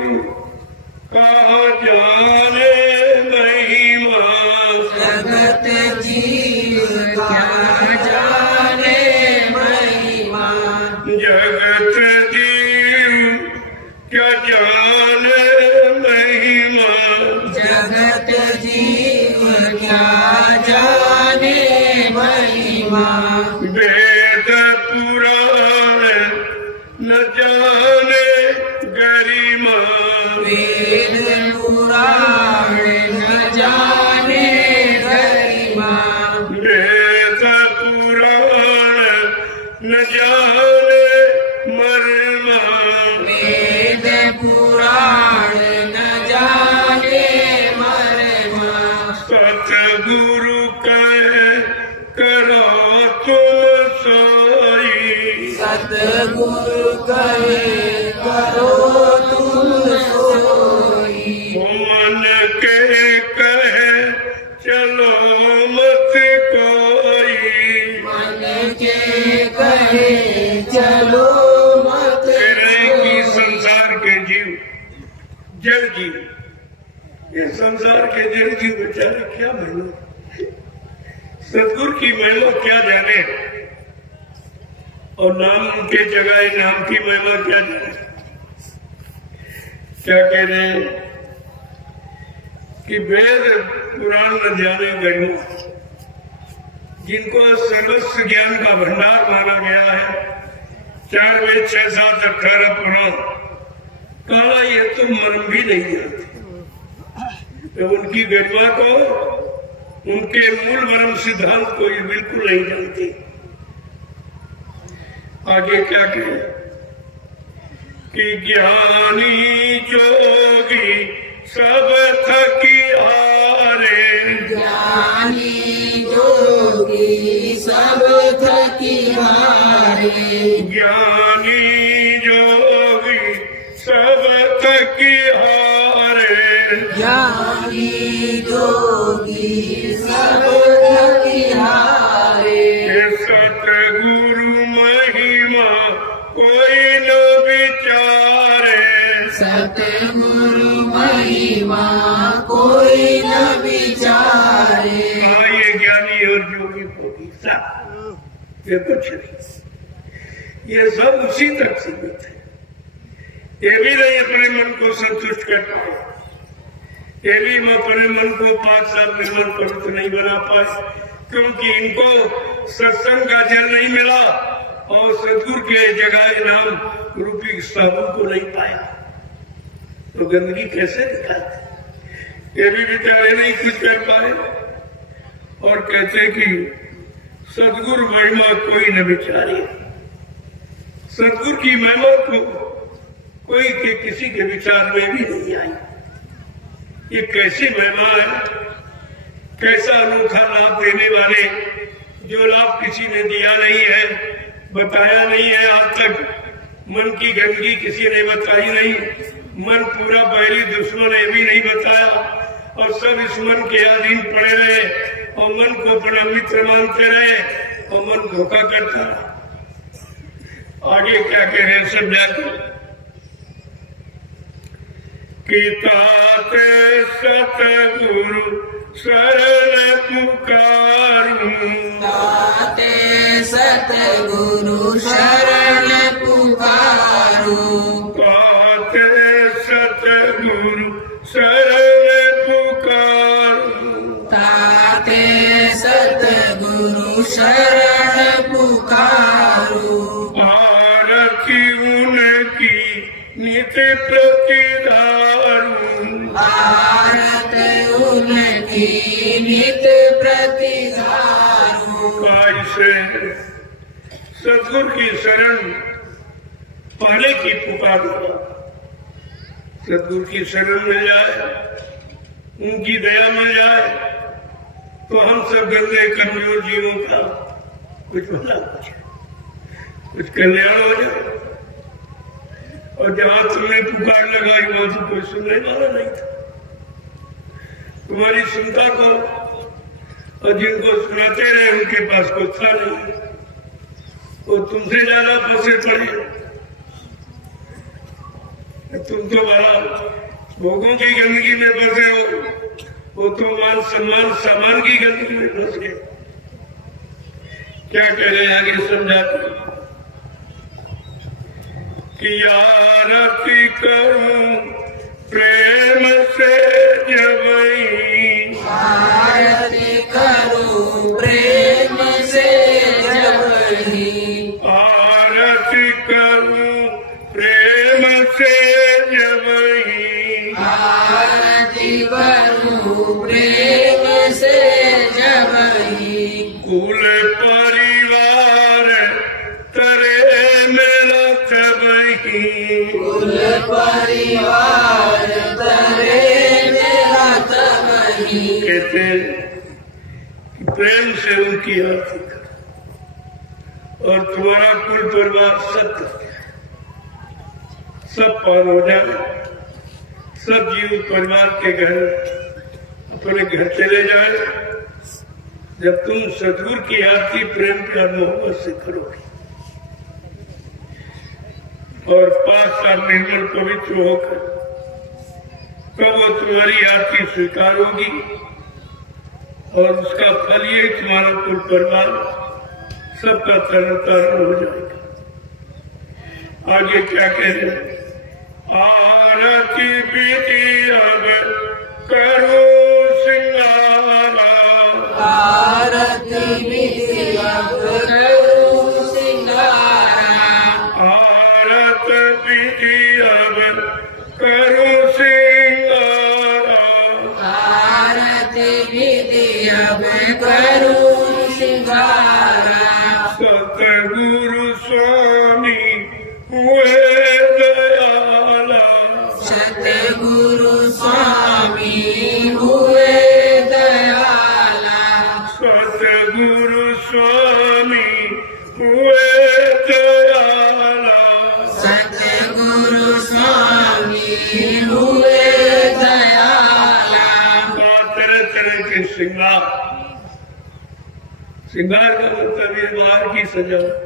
कहा जाने महिमा जगत जीव क्या जाने महिमा जगत जीव क्या जाने महिमा जगत जीव क्या जाने महिमा वेद पुराण न जाने गरिमा वेद पुराण न जाने गरिमा वेद पुराण न जाने मर्मा वेद पुराण न जाने मर्मा सतगुरु कहे करो तुम सोई सतगुरु कहे करो तुम सोई मन के कहे चलो मत कोई मन के कहे चलो मत कि संसार के जीव जड़ जीव ये संसार के जड़ जीव बेचारे क्या महिमा सतगुरु की महिमा क्या जाने और नाम के जगह नाम की महिमा क्या जाने क्या कह रहे हैं कि वेद पुराण न जाने गरिमा जिनको सर्वस्व ज्ञान का भंडार माना गया है 4 वेद 6 7 18 पुराण कहा ये तो मर्म भी नहीं जानते तो उनकी गरिमा को उनके मूल मर्म सिद्धांत को ये बिल्कुल नहीं जानते आगे क्या कहे कि ज्ञानी जोगी सब थकी हारे ज्ञानी जोगी सब थकी हारे ज्ञानी जोगी सब थकी हारे ज्ञानी जोगी सब थकी हारे सतगुरु महिमा कोई न विचारे सतगुरु महिमा कोई न विचारे ये ज्ञानी और योगी होगी सब ये कुछ नहीं ये सब उसी तक सीमित है ये भी नहीं अपने मन को संतुष्ट कर पाए ये भी अपने मन को 5 साल निर्मल पवित्र नहीं बना पाए क्योंकि इनको सत्संग का जल नहीं मिला और सतगुरु के जगह नाम रूपी साबुन को नहीं पाया तो गंदगी कैसे दिखाते ये भी बेचारे नहीं कुछ कर पाए और कहते कि सतगुरु महिमा कोई न विचारे सतगुरु की महिमा को कोई के किसी के विचार में भी नहीं आई ये कैसी महिमा है कैसा अनोखा लाभ देने वाले जो लाभ किसी ने दिया नहीं है बताया नहीं है आज तक मन की गंदगी किसी ने बताई नहीं मन पूरा बैरी दुश्मन ये भी नहीं बताया और सब इस मन के अधीन पड़े रहे और मन को अपना मित्र मानते रहे और मन धोखा करता रहा आगे क्या कह रहे हैं समझा कि तात सतगुरु शरण पुकारूं ताते सतगुरु शरण पुकारूं तात सतगुरु शरण पुकारूं ताते सतगुरु शरण पुकारूं आरती उनकी नित प्रतिधारूं भारत उनकी नित प्रतिधारूं से सतगुरु की शरण पाने की पुकार होगा सतगुरु की शरण मिल जाए उनकी दया मिल जाए तो हम सब गंदे कमजोर जीवों का कुछ भला कुछ कल्याण हो जाए और जहां तुमने पुकार लगाई वहां से कोई सुनने वाला नहीं था तुम्हारी चिंता को और जिनको सुनाते रहे उनके पास कोई था नहीं वो तुमसे ज्यादा फंसे पड़े तुम तो बड़ा भोगों की गंदगी में फंसे हो, वो तो मान सम्मान सामान की गंदगी में फंस गए। क्या कह रहे हैं आगे समझाते कि आरती करूं प्रेम से जबई, आरती करूं प्रेम से जबही, आरती करूं प्रेम से जबई, आरती करूं प्रेम से जबही, कुल परिवार तरे मेरा तबही, कुल परिवार तरे मेरा तबही। कहते हैं कि प्रेम से उनकी आरती कर और तुम्हारा कुल परिवार सत्य सब पार हो जाए, सब जीव परिवार के घर अपने घर चले जाए जब तुम सदगुरु की आरती प्रेम प्यार मोहब्बत से करोगे और 5 साल निर्मल पवित्र होकर तब वो तुम्हारी आरती स्वीकार होगी और उसका फल ये तुम्हारा कुल परिवार सबका तरह तारण हो जाएगा। आगे क्या कह रहे हैं? आरती विधि अब करो सिंगारा, आरती विधि अब करूं सिंगारा, आरती विधि अब करो सिंगारा, आरती विधि अब करूं सिंगारा, सतगुरु स्वामी हुए दयाला, सतगुरु स्वामी हुए दयाला, सतगुरु स्वामी हुए दयाला, सतगुरु स्वामी हुए दयाला। तरह तरह के श्रृंगार, श्रृंगार का मतलब ये बाहर की सजावट,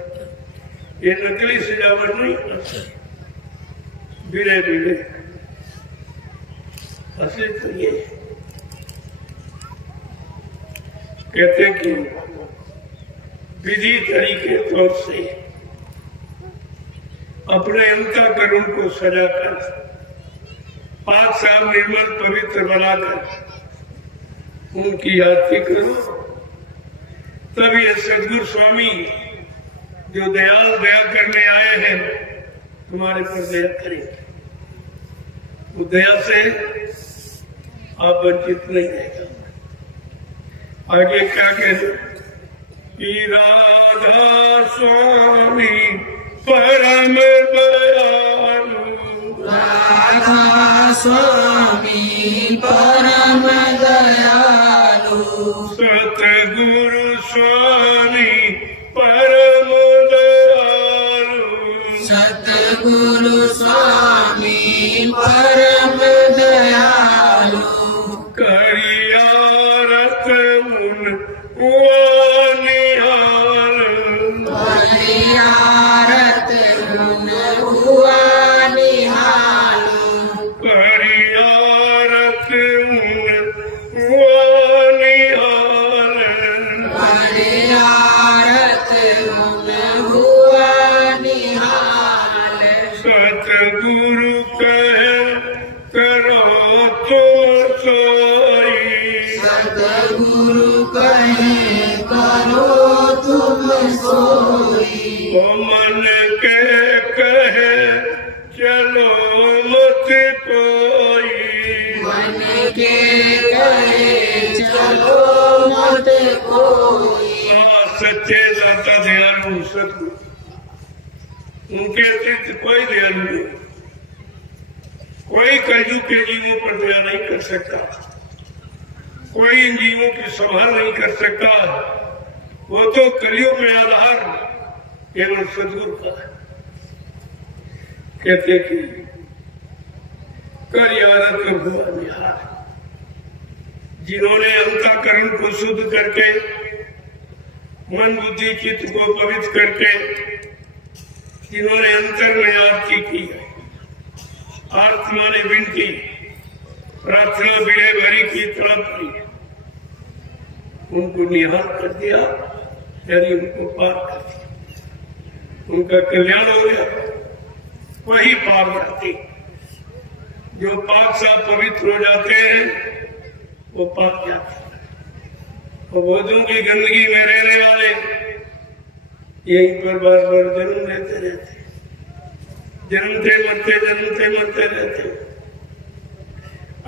ये नकली सजावट नहीं, बिरे बिरे असली तो ये कहते कि विधि तरीके तौर से अपने अंतःकरण को सजाकर 5 साल निर्मल पवित्र बनाकर उनकी आरती करो, तब ये सदगुरु स्वामी जो दयाल दया करने आए हैं तुम्हारे पर दया करेंगे। वो दया से आप वंचित नहीं रहेगा। आगे क्या कहते कि राधा स्वामी परम दयालु, राधा स्वामी परम दयालु, सतगुरु स्वामी परम दयालु, सतगुरु स्वामी परम दयालु, करियारत मुन हुआ निहाल, हरियारत गुण हुआ निहालु, करियारत मुन हुआ निहाल, हरियारत गुण हुआ निहाल, सतगुरु कहे करो तुम सोई, सतगुरु कहे करो तुम सोई, ओ मन के कहे चलो मत कोई, मन के कहे चलो मत कोई, सच्चे दाता दयालु सतगुरु, उनके अतिरिक्त कोई दयालु नहीं, कोई कलयुग के जीवों पर दया नहीं कर सकता, कोई इन जीवों की संभाल नहीं कर सकता। वो तो कलयुग में आधार केवल सदगुरु का है। कहते कि करियारत हुआ निहार, जिन्होंने अंतःकरण को शुद्ध करके मन बुद्धि चित्त को पवित्र करके जिन्होंने अंतर में आरती की है, आत्मा ने विनती की तड़प थी, उनको निहाल कर दिया, यानी उनको पार कर दिया, उनका कल्याण हो गया। वही पार जाती, जो पाक साफ पवित्र हो जाते हैं वो पाक जाते हैं। और बोधों की गंदगी में रहने वाले यहीं पर बार बार जन्म लेते रहते, जन्मते मरते रहते।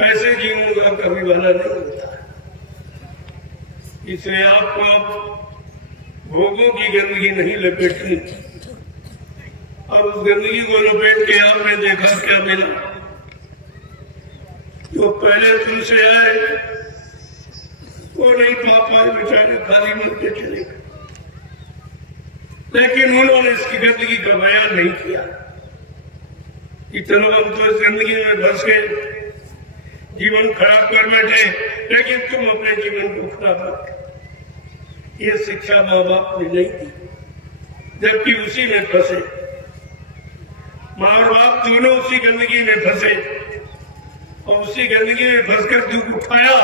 ऐसे जीवों का कभी भला नहीं होता। इसलिए आपको अब भोगों की गंदगी नहीं लपेटनी। और उस गंदगी को लपेट के आपने देखा क्या मिला? जो पहले तुमसे आए वो नहीं पा पाए, बेचारे खाली मर के चले गए। लेकिन उन्होंने इसकी गंदगी का बयान नहीं किया कि चलो हम तो इस गंदगी में फंस के जीवन खराब कर बैठे, लेकिन तुम अपने जीवन को खराब रखे। ये शिक्षा माँ बाप ने नहीं दी, जबकि उसी में फंसे। माँ और बाप दोनों उसी गंदगी में फंसे और उसी गंदगी में फंसकर दुख उठाया,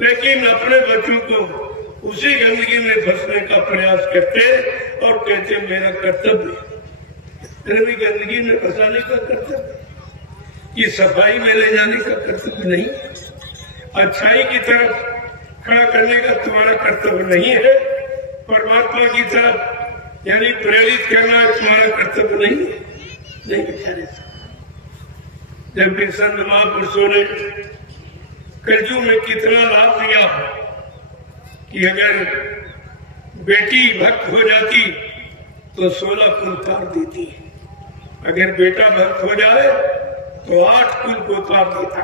लेकिन अपने बच्चों को उसी गंदगी में फंसने का प्रयास करते और कहते मेरा कर्तव्य है। भी गंदगी में फंसाने का कर्तव्य कि सफाई में ले जाने का कर्तव्य नहीं, अच्छाई की तरफ खड़ा करने का तुम्हारा कर्तव्य नहीं है, परमात्मा की तरफ यानी प्रेरित करना तुम्हारा कर्तव्य नहीं है। नहीं बेचारे, जबकि संत महापुरुषों ने कलयुग में कितना लाभ दिया कि अगर बेटी भक्त हो जाती तो 16 कुल तार देती, अगर बेटा भक्त हो जाए तो 8 कुल को तार देता।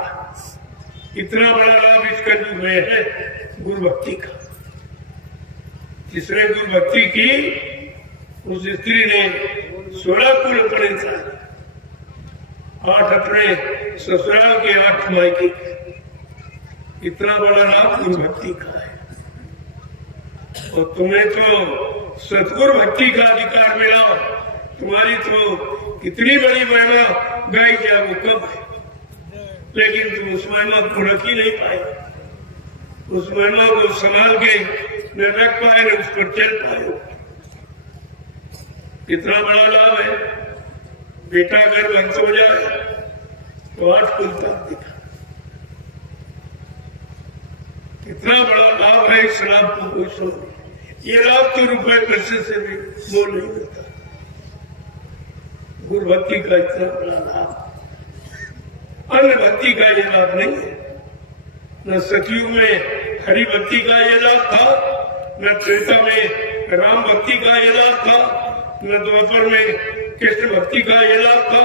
इतना बड़ा लाभ इस कलयुग में है गुरु भक्ति का। जिसने गुरु भक्ति की उस स्त्री ने 16 कुल अपने तार, 8 अपने ससुराल के, 8 मायके के। इतना बड़ा लाभ गुरु भक्ति का है। और तुम्हें तो सतगुरु भक्ति का अधिकार मिला, तुम्हारी तो कितनी बड़ी महिमा गाई जाए वो कब है, लेकिन तुम उस महिमा को रख ही नहीं पाए, उस महिमा को संभाल के न रख पाए न उस पर चल पाए। कितना बड़ा लाभ है। बेटा अगर भक्त हो जाए तो 8 कुल तक दिखा। कितना बड़ा लाभ है इस लाभ को कोई समझ। ये लाभ तो रुपए पैसे से भी मोल नहीं मिलता। गुरु भक्ति का इतना बड़ा लाभ अन्य भक्ति का ये लाभ नहीं है। न सतयुग में हरि भक्ति का ये लाभ था, न त्रेता में राम भक्ति का ये लाभ था, न द्वापर में कृष्ण भक्ति का ये लाभ था,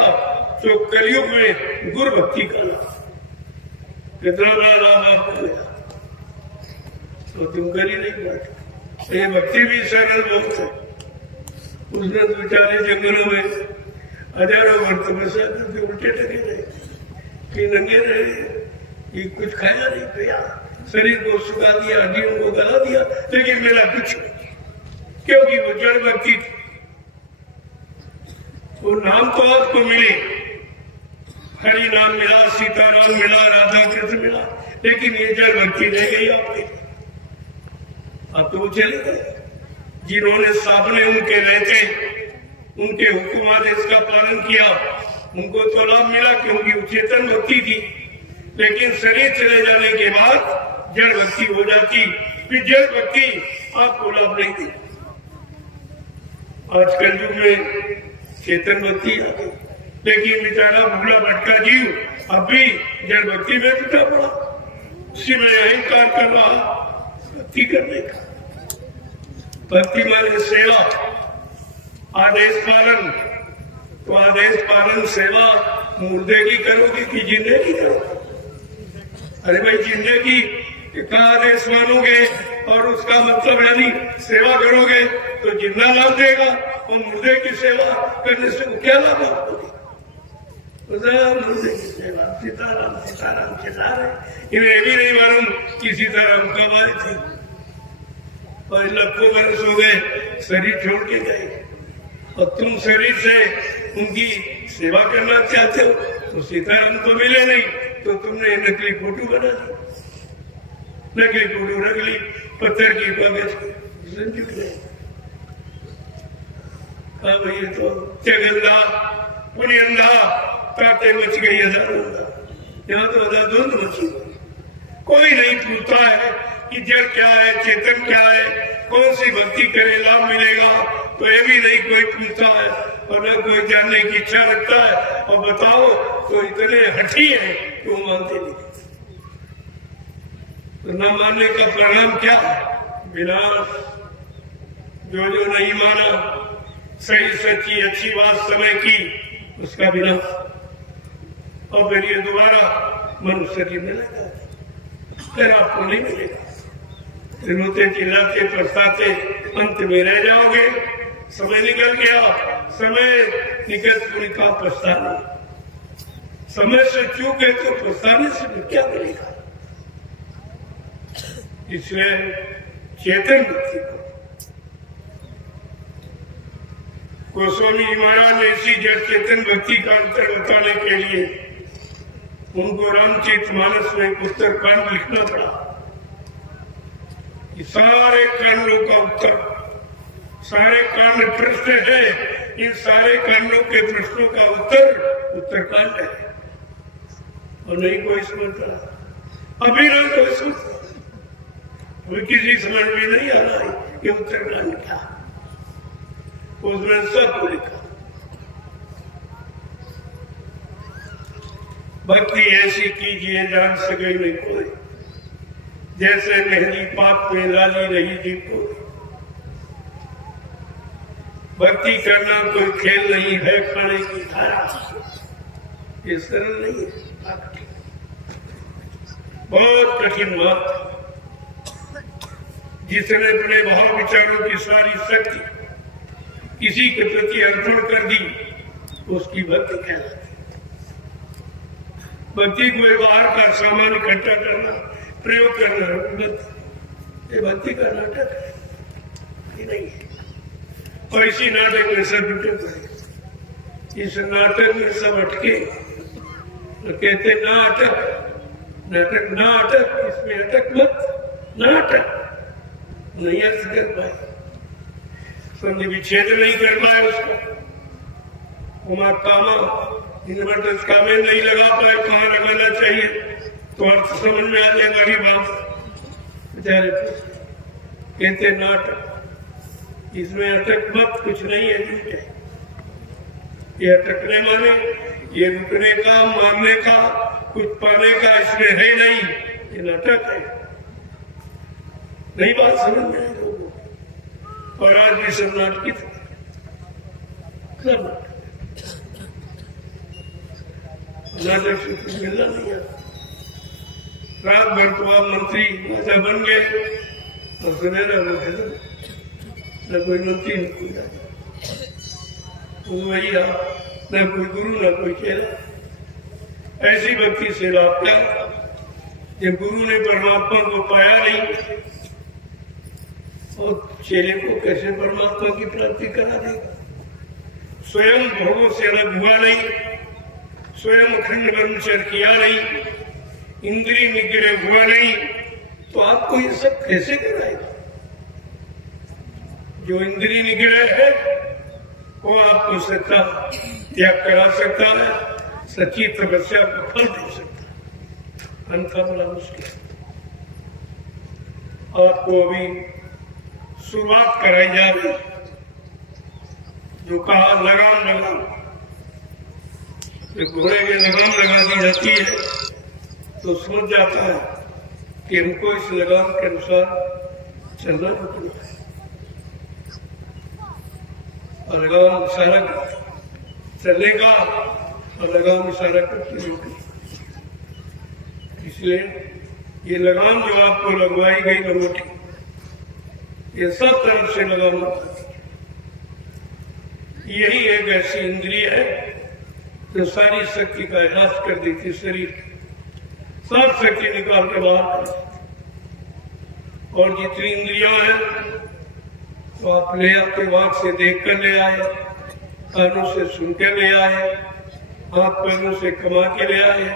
तो कलयुग में गुरु भक्ति का लाभ। कितना बड़ा लाभ आपको मिला तो तुम कर ही नहीं पाते। ये भक्ति भी सरल बहुत है। उसने तो बेचारे जंगलों में हजारों वर्ष तपस्या करके उल्टे टके रहे, कि नंगे रहे, कि कुछ खाया नहीं पिया, शरीर को सुखा दिया, हड्डियों को गला दिया, लेकिन मेरा कुछ नहीं, क्योंकि वो जड़ भक्ति थी। वो नाम तो आपको मिले, हरि नाम मिला, सीता नाम मिला, राधा कृष्ण मिला, लेकिन ये जड़ भक्ति रह गई आपकी। अब तो वो चले गए। जिन्होंने सामने उनके रहते उनके हुक्म आदेश का पालन किया, उनको तो लाभ मिला क्योंकि वो चेतन भक्ति थी, लेकिन शरीर चले जाने के बाद जड़ भक्ति हो जाती, फिर जड़ भक्ति आपको लाभ नहीं दी। आजकल युग में चेतन भक्ति आ गई, लेकिन बेचारा भूला भटका जीव अब भी जड़ भक्ति में जुटा पड़ा, उसी में अहंकार कर रहा। भक्ति करने का, भक्ति माने सेवा, आदेश पालन। तो आदेश पालन सेवा मुर्दे की करोगे कि जिंदे की करोगे? अरे भाई जिंदे की का आदेश मानोगे और उसका मतलब यानी सेवा करोगे तो जिंदा लाभ देगा, और मुर्दे की सेवा करने से क्या लाभ आपको देगा? मुर्दे की सेवा, सीताराम सीताराम सीताराम। इन्हें भी नहीं मालूम कि सीताराम कब आए थे, और लाखों वर्ष हो गए शरीर छोड़ के गए, और तुम शरीर से उनकी सेवा करना चाहते हो तो सीताराम तो मिले नहीं, तो तुमने नकली फोटो बना दी। नकली फोटो रख ली, पत्थर की कागज की। हाँ भाई तो चगंदा पुनियंदा ताते मच गई हजारों। यहाँ तो धुंध मची, कोई नहीं पूछता है कि जड़ क्या है, चेतन क्या है, कौन सी भक्ति करे लाभ मिलेगा, तो ये भी नहीं कोई पूछता है और न कोई जानने की इच्छा रखता है। और बताओ तो इतने हठी है कि वो मानते नहीं। तो न मानने का परिणाम क्या है? विनाश। जो नहीं माना सही सच्ची अच्छी बात समय की, उसका विनाश। और फिर ये दोबारा मनुष्य की मिलेगा, फिर आपको नहीं मिलेगा। रोते चिल्लाते पछताते अंत में रह जाओगे। समय निकल गया, समय निकल का पछताने, समय से चूके तो पछताने से क्या मिलेगा? इसलिए चेतन भक्ति को गोस्वामी महाराज ने इसी जड़ चेतन भक्ति का अंतर बताने के लिए उनको रामचरितमानस में एक उत्तरकांड लिखना पड़ा। सारे कांडों का उत्तर, सारे कांड प्रश्न है, इन सारे कांडों के प्रश्नों का उत्तर उत्तरकांड है। और नहीं कोई समझता, अभी नहीं कोई समझता, किसी समझ में नहीं आ रहा है कि उत्तरकांड क्या, उसमें सब लिखा। भक्ति ऐसी कीजिए जान सके नहीं कोई, जैसे मेहंदी पाप में लाली रही जी को। भक्ति करना कोई खेल नहीं है, खाने की धारा, ये सरल नहीं है, बहुत कठिन बात। जिसने अपने भाव विचारों की सारी शक्ति किसी के प्रति अर्पण कर दी, उसकी भक्ति कहलाती। भक्ति कोई बाहर का सामान इकट्ठा करना, प्रयोग करना, ये भक्ति का नाटक है, नहीं है। और इसी नाटक में सब जुटे पड़े, इस नाटक में सब अटके, तो कहते ना अटक, नाटक ना अटक, इसमें अटक मत, ना अटक, नहीं अर्थ कर पाए, संधि विच्छेद नहीं कर पाए उसको। उमा कामा इन्वर्टर्स का में नहीं लगा पाए, कहाँ लगाना चाहिए, तो अर्थ समझ में आ जाएगा कि बात बेचारे कहते नाटक, इसमें अटक मत, कुछ नहीं है, झूठ है। ये अटकने माने ये रुकने का, मारने का, कुछ पाने का इसमें है नहीं, ये नाटक है। नहीं बात समझ में आई लोगों को, और आज भी सब नाटकी थे, सब नाटक से कुछ मिलना नहीं है। रात भर तो आप मंत्री राजा बन गए और सुनेरा हो गए, न कोई मंत्री न कोई राजा, तो वही आप, न कोई गुरु न कोई चेला। ऐसी भक्ति से लाभ क्या, जब गुरु ने परमात्मा को पाया नहीं, और चेले को कैसे परमात्मा की प्राप्ति करा देगा? स्वयं भोगों से अलग हुआ नहीं, स्वयं अखंड ब्रह्मचर्य किया नहीं, इंद्रिय निग्रह हुआ नहीं, तो आपको ये सब कैसे कराएगा? जो इंद्रिय निग्रह है वो आपको सच्चा त्याग करा सकता है, सच्ची तपस्या को फल दे सकता है, अन्यथा बड़ा मुश्किल। आपको अभी शुरुआत कराई जा रही, जो कहा लगाम लगाम, घोड़े के लगाम लगा दी जाती है तो सोच जाता है कि हमको इस लगाम के अनुसार चलना रुकना है, और लगाम इशारा चलने का, और लगाम इशारा करती रुकनी। इसलिए ये लगाम जो आपको लगवाई गई लंगोटी, ये सब तरफ से लगाम, यही एक ऐसी इंद्रिय है जो सारी शक्ति का इलाज कर देती, शरीर की सब शक्ति निकाल के बाहर। और जितनी इंद्रियां हैं तो आप ले आते, वाक से देख कर ले आए, कानों से सुन के ले आए, हाथ पैरों से कमा के ले आए,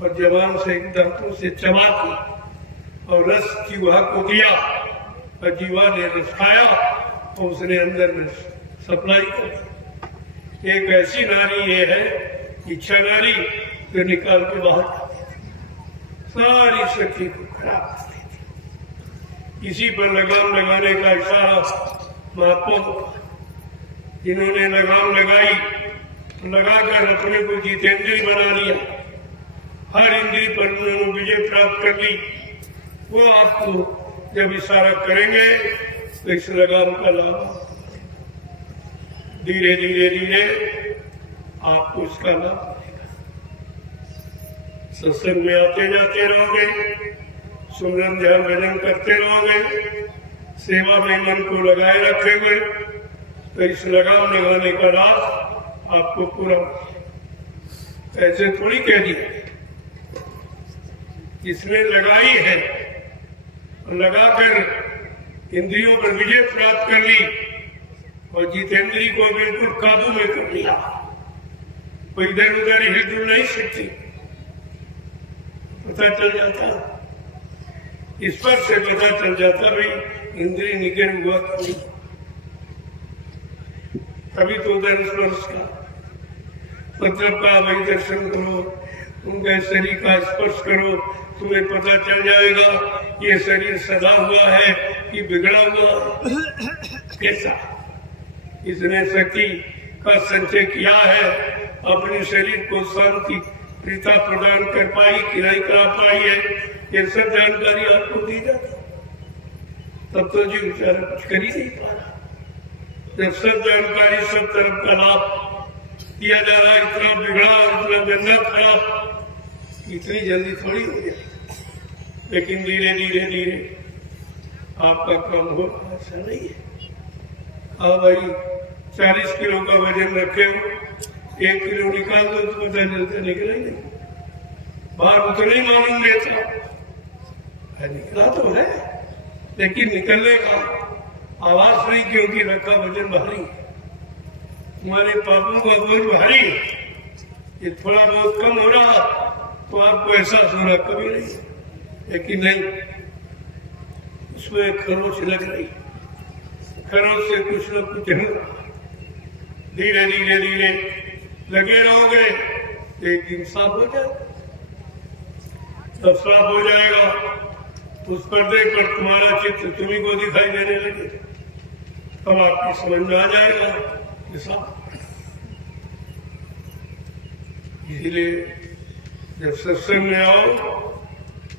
और जबान से दांतों से चबा के और रस जीवा को दिया और जीवा ने रस खाया और उसने अंदर में सप्लाई कर। एक ऐसी नारी ये है इच्छा नारी जो निकाल के बाहर सारी शक्ति को खराब कर देती। इसी पर लगाम लगाने का इशारा महात्मा को, जिन्होंने लगाम लगाई, लगाकर अपने को जितेंद्रिय बना लिया, हर इंद्रिय पर उन्होंने विजय प्राप्त कर ली। वो आपको जब इशारा करेंगे तो इस लगाम का लाभ धीरे धीरे धीरे आपको इसका लाभ मिलेगा। सत्संग में आते जाते रहोगे, सुमरन ध्यान भजन करते रहोगे, सेवा में मन को लगाए रखेंगे तो इस लगाम लगाने का लाभ आपको पूरा। ऐसे थोड़ी कह दिया, जिसने लगाई है, लगाकर इंद्रियों पर विजय प्राप्त कर ली और जितेंद्रिय को बिल्कुल काबू में कर लिया, कोई इधर उधर हिल नहीं सकती, पता चल जाता, इस पर से पता चल जाता भाई इंद्रिय निकल हुआ कभी, तभी तो उधर स्पर्श का मतलब का भाई दर्शन करो, उनके शरीर का स्पर्श करो, तुम्हें पता चल जाएगा ये शरीर सदा हुआ है कि बिगड़ा हुआ। कैसा इसने शक्ति का संचय किया है, अपने शरीर को शांति प्रीता प्रदान कर पाई कि नहीं करा पाई है, ये सब जानकारी आपको दी जाती, तब तो जी बेचारा कुछ कर ही नहीं पा रहा। जब सब जानकारी सब तरफ का लाभ दिया जा रहा है, इतना बिगड़ा इतना गंदा खराब इतनी जल्दी थोड़ी हो जाए, लेकिन धीरे धीरे धीरे आपका काम हो, ऐसा नहीं है। हाँ भाई 40 किलो का वजन रखे हो, 1 किलो निकाल दो तो पता चलता निकलेंगे, बाहर उतना ही मालूम देता, निकला तो है लेकिन निकलने का आवाज नहीं, क्योंकि रखा वजन भारी, तुम्हारे पापों का बोझ भारी, ये थोड़ा बहुत कम हो रहा तो आपको एहसास हो रहा कभी नहीं, लेकिन नहीं, उसमें खरोच लग रही, खरोच से कुछ न कुछ हो रहा। धीरे धीरे धीरे लगे रहोगे, एक दिन साफ हो जाएगा, तब साफ हो जाएगा, उस पर्दे पर तुम्हारा चित्र तुम्ही को दिखाई देने लगे, तब आपकी समझ में आ जाएगा कि साफ। इसलिए जब सत्संग में आओ,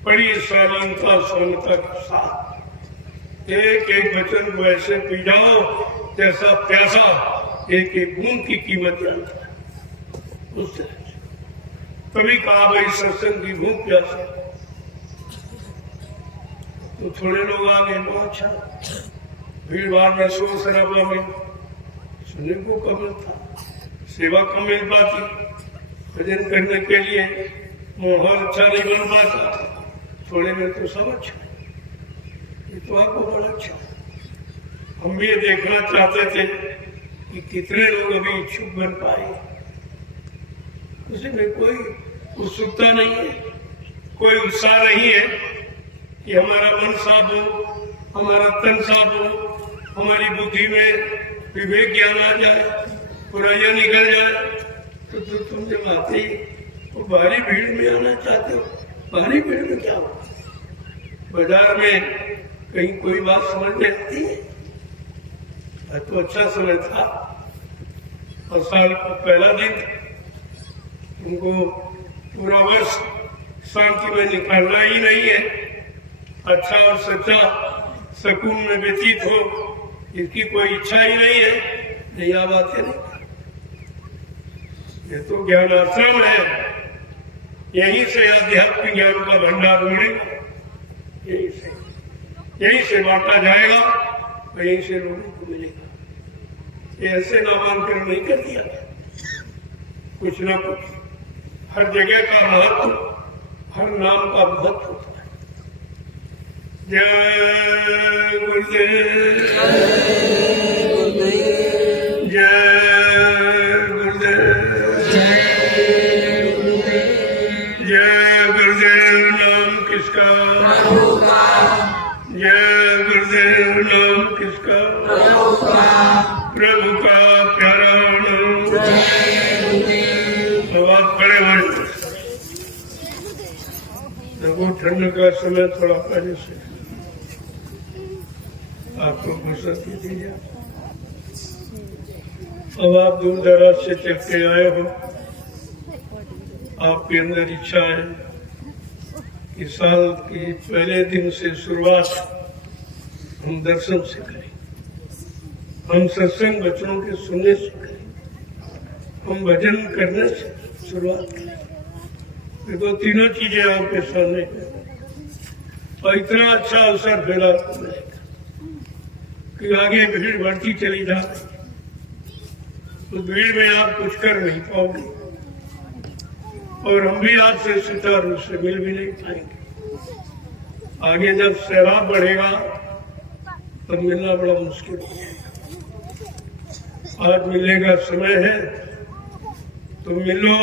बड़ी शालीनता सोनता के साथ एक एक वचन को ऐसे पी जाओ जैसा प्यासा एक एक बूंद की कीमत जानता है, उस तरह से। कभी कहा भाई सत्संग की भूख प्यासा, तो थोड़े लोग आ गए, बहुत अच्छा, भीड़ भाड़ में शोर शराबा में सुनने को कम मिलता, सेवा कम मिल पाती, भजन करने के लिए माहौल अच्छा नहीं बन पाता, थोड़े में तो सब अच्छा, ये तो आपको बड़ा अच्छा। हम भी ये देखना चाहते थे कि कितने लोग अभी इच्छुक बन पाए, उसमें कोई उत्सुकता नहीं है, कोई उत्साह नहीं है कि हमारा मन साफ हो, हमारा तन साफ हो, हमारी बुद्धि में विवेक ज्ञान आ जाए, बुराइयां निकल जाए, तो तुम जब आते ही तो भारी भीड़ में आना चाहते हो, भारी भीड़ में क्या हो, बाजार में कहीं कोई बात समझ में आती है, तो अच्छा समय था, और साल का पहला दिन तुमको पूरा वर्ष शांति में निकालना ही नहीं है, अच्छा और सच्चा सुकून में व्यतीत हो, इसकी कोई इच्छा ही नहीं है, नहीं आ बातें नहीं। ये तो ज्ञान आश्रम है, यहीं से आध्यात्मिक ज्ञान का भंडार मिलेगा, यहीं से बांटा जाएगा, यहीं से लोगों को मिलेगा। ये ऐसे नामांकन नहीं कर दिया, कुछ ना कुछ हर जगह का महत्व, हर नाम का महत्व होता है। जय गुरुदेव, जय गुरुदेव, जय गुरुदेव। नाम किसका? प्रभु का प्यारा नाम। अब आप खड़े हो देखो, ठंड का समय थोड़ा पहले से आपको फुर्सत दी जाए। अब आप दूर दराज से चल के आए हो, आपके अंदर इच्छा है कि साल के पहले दिन से शुरुआत हम दर्शन से करें, हम सत्संग वचनों के सुनने से करें, हम भजन करने से शुरुआत करें। देखो, तीनों चीजें आपके सामने हैं और इतना अच्छा अवसर फिर आपको मिलेगा कि आगे भीड़ बढ़ती चली जा रही है, तो भीड़ में आप कुछ कर नहीं पाओगे और हम भी आपसे सुचारू रूप से मिल भी नहीं पाएंगे। आगे जब सैलाब बढ़ेगा तब मिलना बड़ा मुश्किल हो जाएगा। आज मिलने का समय है तो मिलो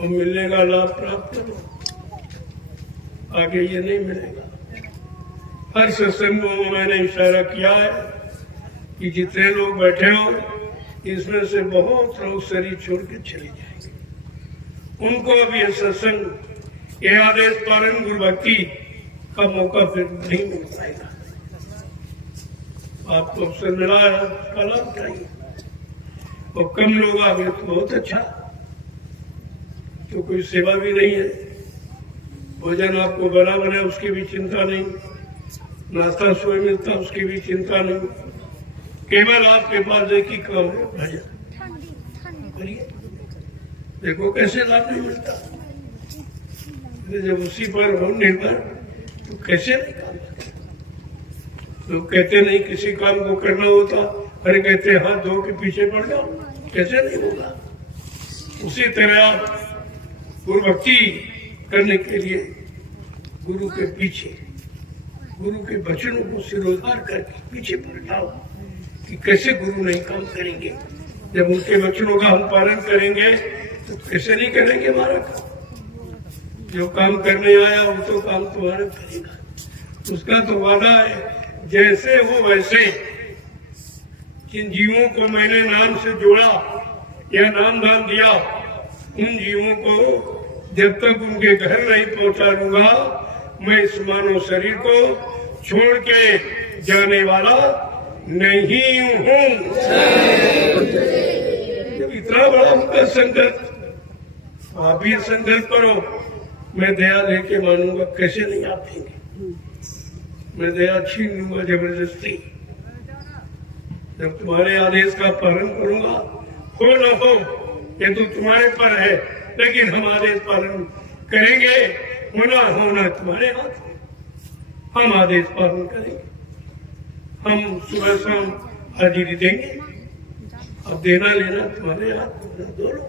और मिलने का लाभ प्राप्त करो, आगे ये नहीं मिलेगा। हर सत्संगों में मैंने इशारा किया है कि जितने लोग बैठे हो इसमें से बहुत लोग शरीर छोड़ के चले जाएंगे, उनको अब ये सत्संग, ये आदेश पालन गुरु भक्ति का मौका फिर नहीं मिल पाएगा। आपको अवसर मिला है, उसका लाभ उठाइए। और कम लोग आ गए तो बहुत अच्छा, तो कोई सेवा भी नहीं है, भोजन आपको बना बने उसकी भी चिंता नहीं, नाश्ता स्वयं मिलता उसकी भी चिंता नहीं, केवल आपके पास एक ही काम है, भजन करिए। देखो कैसे लाभ नहीं मिलता, जब उसी पर हो निर्भर तो कैसे नहीं काम करते। लोग कहते नहीं किसी काम को करना होता, अरे कहते हाथ धो के पीछे पड़ जाओ, कैसे नहीं होगा। उसी तरह गुरु भक्ति करने के लिए गुरु के पीछे, गुरु के वचनों को सिरोधार करके पीछे पड़ जाओ कि कैसे गुरु नहीं काम करेंगे। जब उनके वचनों का हम पालन करेंगे तो कैसे नहीं करेंगे हमारा काम। जो काम करने आया वो तो काम तुम्हारा करेगा, उसका तो वादा है। जैसे हो वैसे, जिन जीवों को मैंने नाम से जोड़ा या नाम दान दिया, उन जीवों को जब तक उनके घर नहीं पहुंचा दूंगा, मैं इस मानव शरीर को छोड़ के जाने वाला नहीं हूँ। इतना बड़ा उनका संकल्प, आप भी संकल्प करो, मैं दया लेके मानूंगा, कैसे नहीं आप देंगे। मैं दया छीन लूंगा जबरदस्ती, जब तुम्हारे आदेश का पालन करूंगा। हो न हो ये तो तुम्हारे पर है, लेकिन हम आदेश पालन करेंगे। होना होना तुम्हारे हाथ में, हम आदेश पालन करेंगे। हम सुबह शाम हाजिरी देंगे, अब देना लेना तुम्हारे हाथ में, दोनों।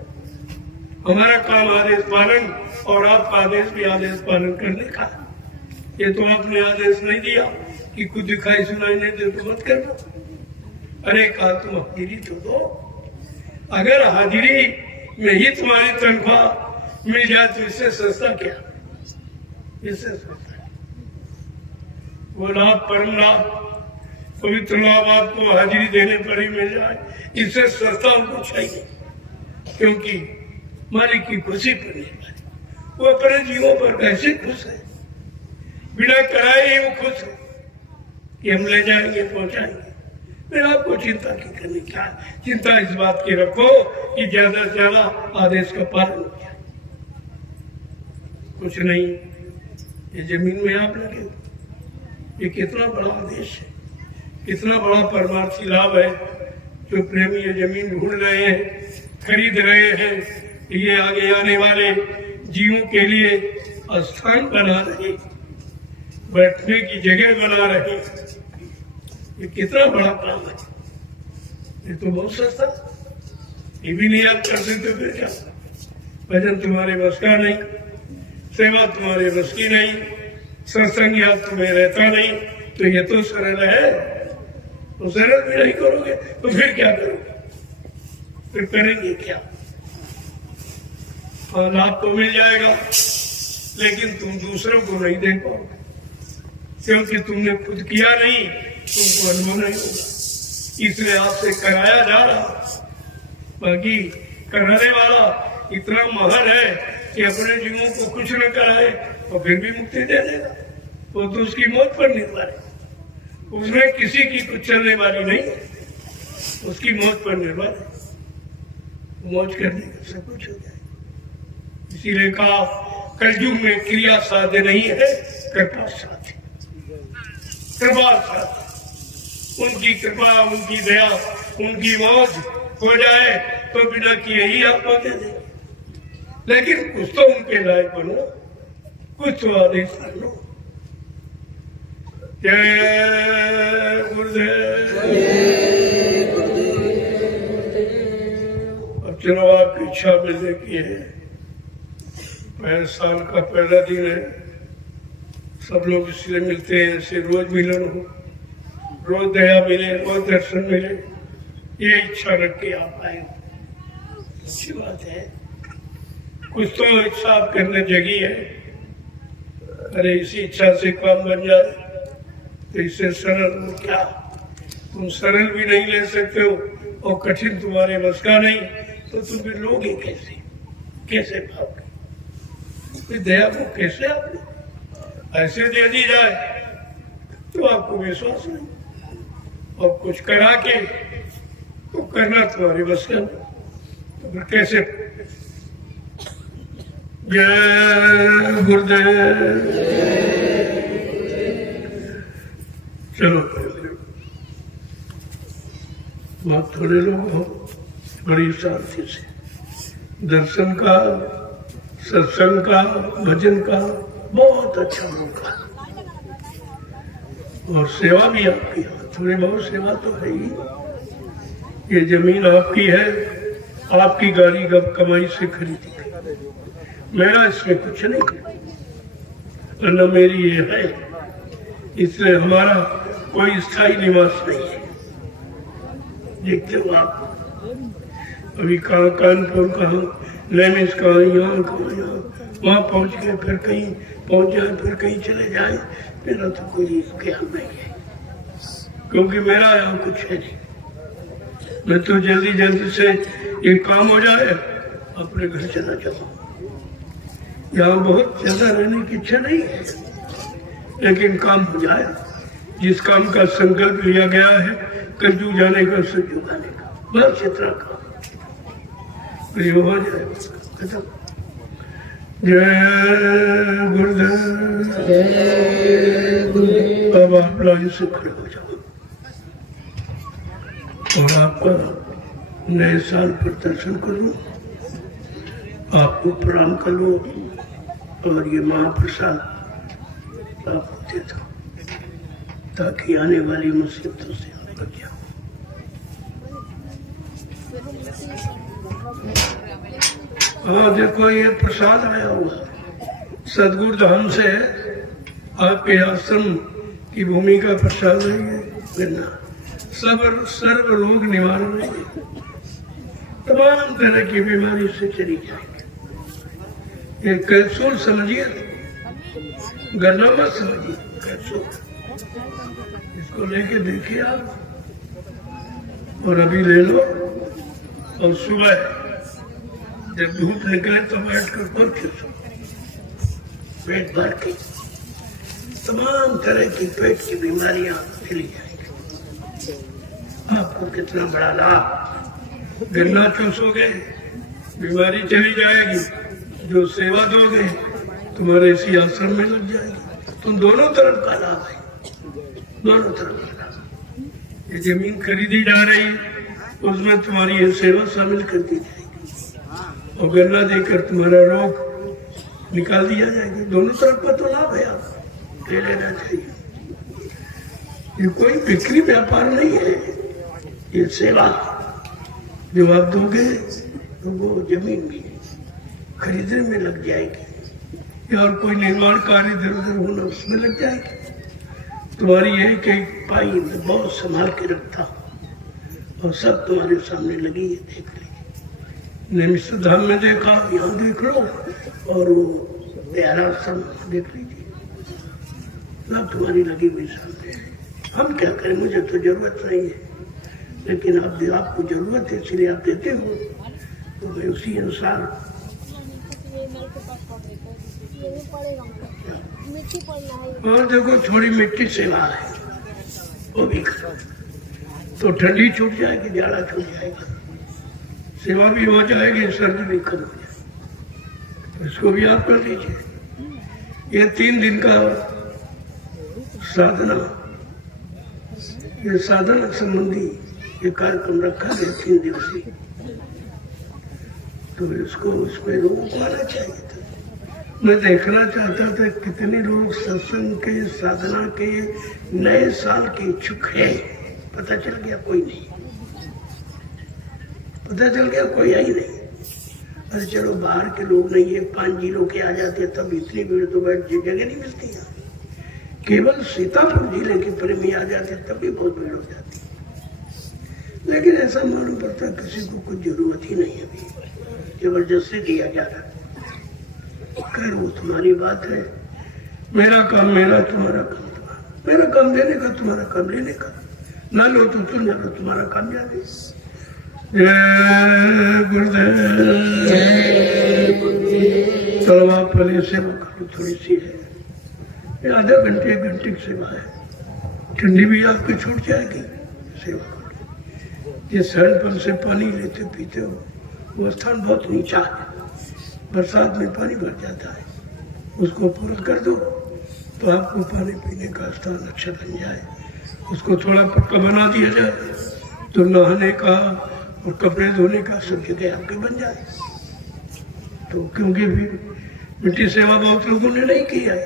हमारा काम आदेश पालन और आपका आदेश भी आदेश पालन करने का। ये तो आपने आदेश नहीं दिया कि कुछ दिखाई सुनाई नहीं दे तो मत करना। अरे कहा तुम हाजिरी तो दो, अगर हाजिरी में ही तुम्हारी तनख्वाह मिल जाए तो इससे सस्ता क्या, इससे सस्ता है वो लाभ, परम लाभ, पवित्र लाभ आपको हाजिरी देने पर ही मिल जाए, इससे सस्ता हमको चाहिए। क्योंकि मालिक की खुशी पर निर्भर है, वो अपने जीवों पर कैसे खुश है, बिना कराए ही वो खुश है कि हम ले जाएंगे पहुंचाएंगे। फिर आपको चिंता की करनी क्या, चिंता इस बात की रखो कि ज्यादा से ज्यादा आदेश का पालन हो जाए। कुछ नहीं, ये जमीन में आप लगे, ये कितना बड़ा आदेश है, कितना बड़ा परमार्थी लाभ है। जो प्रेमी ये जमीन ढूंढ रहे हैं, खरीद रहे हैं, ये आगे आने वाले जीवों के लिए स्थान बना रहे, बैठने की जगह बना रहे, ये कितना बड़ा काम है। ये तो बहुत सस्ता, ये भी नहीं आप करते तो फिर क्या। भजन तुम्हारे बस का नहीं, सेवा तुम्हारे बस की नहीं, सत्संग याद तुम्हें रहता नहीं, तो ये तो सरल है। तो सरल भी नहीं करोगे तो फिर क्या करोगे, फिर करेंगे क्या। और लाभ तो मिल जाएगा लेकिन तुम दूसरों को नहीं दे पाओगे, क्योंकि तुमने खुद किया नहीं, तुमको अनुभव नहीं होगा। इसलिए आपसे कराया जा रहा। बाकी कराने वाला इतना महान है कि अपने जीवों को कुछ न कराए और फिर भी मुक्ति दे देगा। वो तो उसकी मौत पर निर्भर है, उसमें किसी की कुछ चलने वाली नहीं है, उसकी मौत पर निर्भर है। मौज करने का सब कुछ हो जाए। इसीलिए कहा कलयुग में क्रिया साध्य नहीं है, कृपा साध्य। कृपा साध्य, उनकी कृपा, उनकी दया, उनकी मौज हो जाए तो बिना किए ही आपको दे दे। लेकिन कुछ तो उनके लायक बनो, कुछ तो आदेश कर लो। जय गुरुदेव। अब चलो आपकी इच्छा मिलने की है। पहले साल का पहला दिन है, सब लोग इसलिए मिलते हैं, ऐसे रोज मिलन हो, रोज दया मिले, रोज दर्शन मिले, ये इच्छा रख के आप आए। अच्छी बात है, कुछ तो इच्छा आप करने जगी है। अरे इसी इच्छा से काम बन जाए तो इससे सरल हो क्या? तुम सरल भी नहीं ले सकते हो और कठिन तुम्हारे बस का नहीं, तो तुम फिर लोगे कैसे? कैसे पाओगे? दया को कैसे आपने ऐसे दे दी जाए तो आपको विश्वास नहीं, और कुछ करा के तो करना तुम्हारे बस का नहीं, तो फिर कैसे? जय गुरुदेव। चलो बहुत थोड़े लोग हो, बड़ी शांति से दर्शन का, सत्संग का, भजन का बहुत अच्छा मौका, और सेवा भी आपकी है। थोड़ी बहुत सेवा तो है ही। ये जमीन आपकी है, आपकी गाड़ी कमाई से खरीदी है, मेरा इसमें कुछ नहीं, न मेरी ये है। इसलिए हमारा कोई स्थायी निवास नहीं है। देखते हो आप अभी कहाँ कानपुर, कहाँ लेमिस, कहाँ यहाँ, कहाँ यहाँ, वहाँ पहुँच गए, फिर कहीं पहुँच जाए, फिर कहीं चले जाए। मेरा तो कोई ख्याल नहीं है, क्योंकि मेरा यहाँ कुछ है नहीं। मैं तो जल्दी जल्दी से ये काम हो जाए अपने घर चला जाऊँ। यहाँ बहुत ज्यादा रहने की इच्छा नहीं है, लेकिन काम हो जाए। जिस काम का संकल्प लिया गया है, कलयुग जाने का, सतयुग आने का, बस इतना काम हो जाए, खत्म। जय गुरुदेव। अब आप लाइन से खड़े हो जाओ और आपका नए साल पर दर्शन कर लो, आपको प्रणाम कर लो, और ये महाप्रसाद आपको दे दो, ताकि आने वाली मुसीबतों से आप बच जाओ। हाँ देखो, ये प्रसाद आया हुआ सदगुरु धाम से, आपके आश्रम की भूमि का प्रसाद नहीं है। बिना सर्व रोग निवारण है, तमाम तरह की बीमारी से चली जाएगी। ये कैप्सूल समझिए, गन्ना मत समझिए, कैप्सूल। इसको लेके देखिए आप, और अभी ले लो, और सुबह जब धूप निकले तो बैठ कर और पेट भर के तमाम तरह की पेट की बीमारियां चली जाएंगी। आपको कितना बड़ा लाभ, गन्ना चूसोगे बीमारी चली जाएगी, जो सेवा दोगे तुम्हारे इसी आश्रम में लग जाएगी। तुम दोनों तरफ का लाभ है, दोनों तरफ का लाभ। ये जमीन खरीदी जा रही है, उसमें तुम्हारी ये सेवा शामिल कर दी जाएगी, और गन्ना देकर तुम्हारा रोग निकाल दिया जाएगा। दोनों तरफ का तो लाभ है, आप ले लेना चाहिए। ये कोई बिक्री व्यापार नहीं है, ये सेवा जो आप दोगे तो वो जमीन भी खरीदने में लग जाएगी, या और कोई निर्माण कार्य इधर उधर होना उसमें लग जाएगी। तुम्हारी एक एक पाई में बहुत संभाल के रखता हूं, और सब तुम्हारे सामने लगी है, देख लीजिए। निमिष धाम में देखा, यहाँ देख लो, और वो प्यारा सब देख लीजिए, सब तुम्हारी लगी हुई सामने है। हम क्या करें, मुझे तो जरूरत नहीं है, लेकिन आपको जरूरत है इसलिए आप देते हो, तो मैं उसी अनुसार। और देखो थोड़ी मिट्टी सेवा है वो भी करो तो ठंडी छूट जाएगी, जाड़ा छूट जाएगा, सेवा भी हो जाएगी, सर्दी भी कम हो जाएगी, तो इसको भी आप कर लीजिए। ये 3 दिन का साधना, ये साधना संबंधी ये कार्यक्रम रखा है 3 दिवसीय, तो इसको उसमें लोगों को आना चाहिए था। मैं देखना चाहता था कितने लोग सत्संग के साधना के नए साल के इच्छुक है। पता चल गया कोई नहीं, पता चल गया कोई आई नहीं। अरे चलो बाहर के लोग नहीं है, 5 जिलों के आ जाते तब इतनी भीड़ तो बैठ जगह नहीं मिलती है। केवल सीतापुर जिले के प्रेमी आ जाते तब भी बहुत भीड़ हो जाती, लेकिन ऐसा मालूम पड़ता किसी को कुछ जरूरत ही नहीं अभी, जबरदस्ती दिया जा रहा। खैर वो तुम्हारी बात है, मेरा काम मेरा, तुम्हारा काम तुम्हारा, मेरा काम देने का, तुम्हारा काम लेने का। ना लो तो तुम ना लो, तुम्हारा काम जाने। जय गुरुदेव। चलो आप पहले सेवा करो, थोड़ी सी है, आधा घंटे 1 घंटे की सेवा है, ठंडी भी आपकी छूट जाएगी, सेवा करो। ये सैंडपंप से पानी लेते पीते हो, वो स्थान बहुत नीचा है, बरसात में पानी भर जाता है, उसको पूरा कर दो तो आपको पानी पीने का स्थान अच्छा बन जाए। उसको थोड़ा पक्का बना दिया जाए तो नहाने का और कपड़े धोने का सब जगह आपके बन जाए। तो क्योंकि भी मिट्टी सेवा बहुत लोगों ने नहीं की है,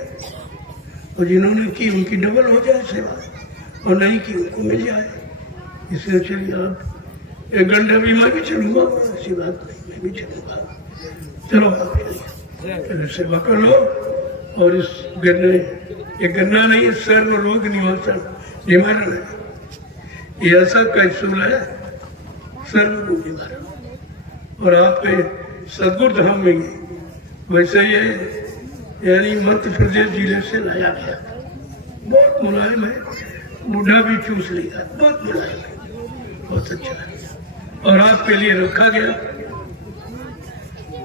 और जिन्होंने की उनकी डबल हो जाए सेवा, और नहीं की उनको मिल जाए। इसलिए चलिए आप 1 घंटा भी मैं भी चलूँगा, ऐसी बात नहीं, मैं भी चलूँगा। चलो आप चलिए सेवा कर लो। और इस गन्ने, ये गन्ना नहीं है, सर्व रोग निवारण है, ये ऐसा कैप्सूल है सर्व रोग निवारण। और आपके सदगुरु धाम में वैसे ये यानी मध्य प्रदेश जिले से लाया गया, बहुत मुलायम है, बुढ़ा भी चूस लिया, बहुत मुलायम है, बहुत अच्छा है। और आपके लिए रखा गया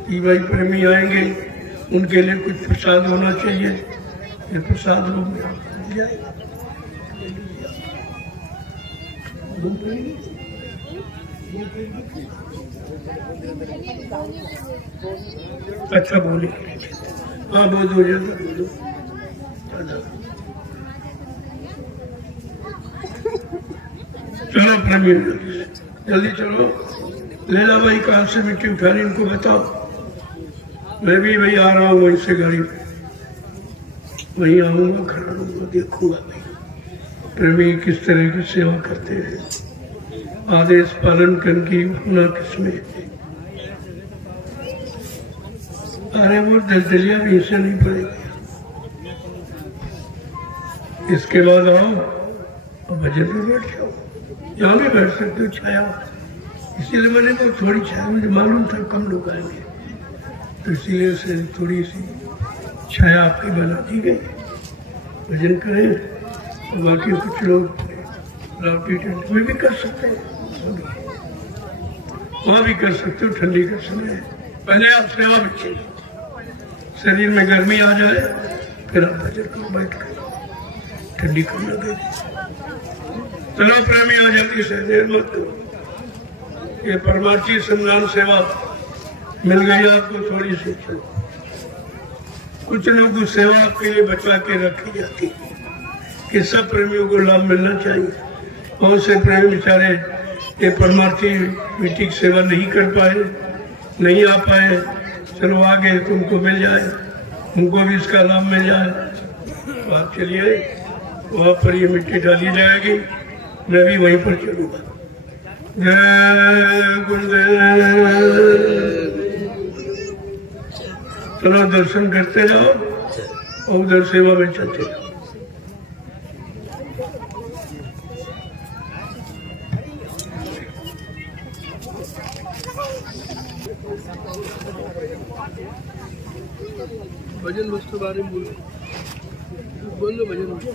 कि भाई प्रेमी आएंगे उनके लिए कुछ प्रसाद होना चाहिए, ये प्रसाद रूप में आपको मिल जाएगा। अच्छा बोलिए, हाँ बोलो जल्दी बोलो। चलो प्रेमी जल्दी चलो, लैला भाई कहाँ से मिट्टी उठानी इनको बताओ। मैं भी भाई आ रहा हूँ वहीं से गाड़ी पे, वहीं आऊँगा, खड़ा रहूँगा, देखूंगा भाई प्रेमी किस तरह की सेवा करते हैं, आदेश पालन करने की भावना किसमें है। अरे वो दलदलिया भी इसे नहीं पड़ेगी। इसके बाद आओ और भजन में बैठ जाओ, यहाँ भी बैठ सकते हो, छाया। इसीलिए मैंने तो थोड़ी छाया, मुझे मालूम था कम लोग आएंगे, तो इसीलिए से थोड़ी सी छाया आपकी बना दी गई। भजन करें और बाकी कुछ लोग रावटी टेंट में भी कर सकते हैं, वहाँ भी कर सकते हो, ठंडी का समय है। पहले आप सेवा भी चाहिए, शरीर में गर्मी आ जाए फिर आप भजन करो बैठ कर, ठंडी कम लगेगी। चलो प्रेमी आ जल्दी से, देर मत करो। ये परमार्थी सम्मान सेवा मिल गई आपको थोड़ी सी, कुछ लोगों को सेवा के लिए बचा के रखी जाती है कि सब प्रेमियों को लाभ मिलना चाहिए। बहुत से प्रेमी बेचारे ये परमार्थी मिट्टी की सेवा नहीं कर पाए, नहीं आ पाए, चलो आगे तुमको मिल जाए, उनको भी इसका लाभ मिल जाए। तो आप चलिए, वहाँ पर ये मिट्टी डाली जाएगी, मैं भी वहीं पर चलूँगा। जय गुरुदेव। चलो दर्शन करते रहो और उधर सेवा में चलते रहो। भजन वस्तु बारे में बोलो भजन वस्तु।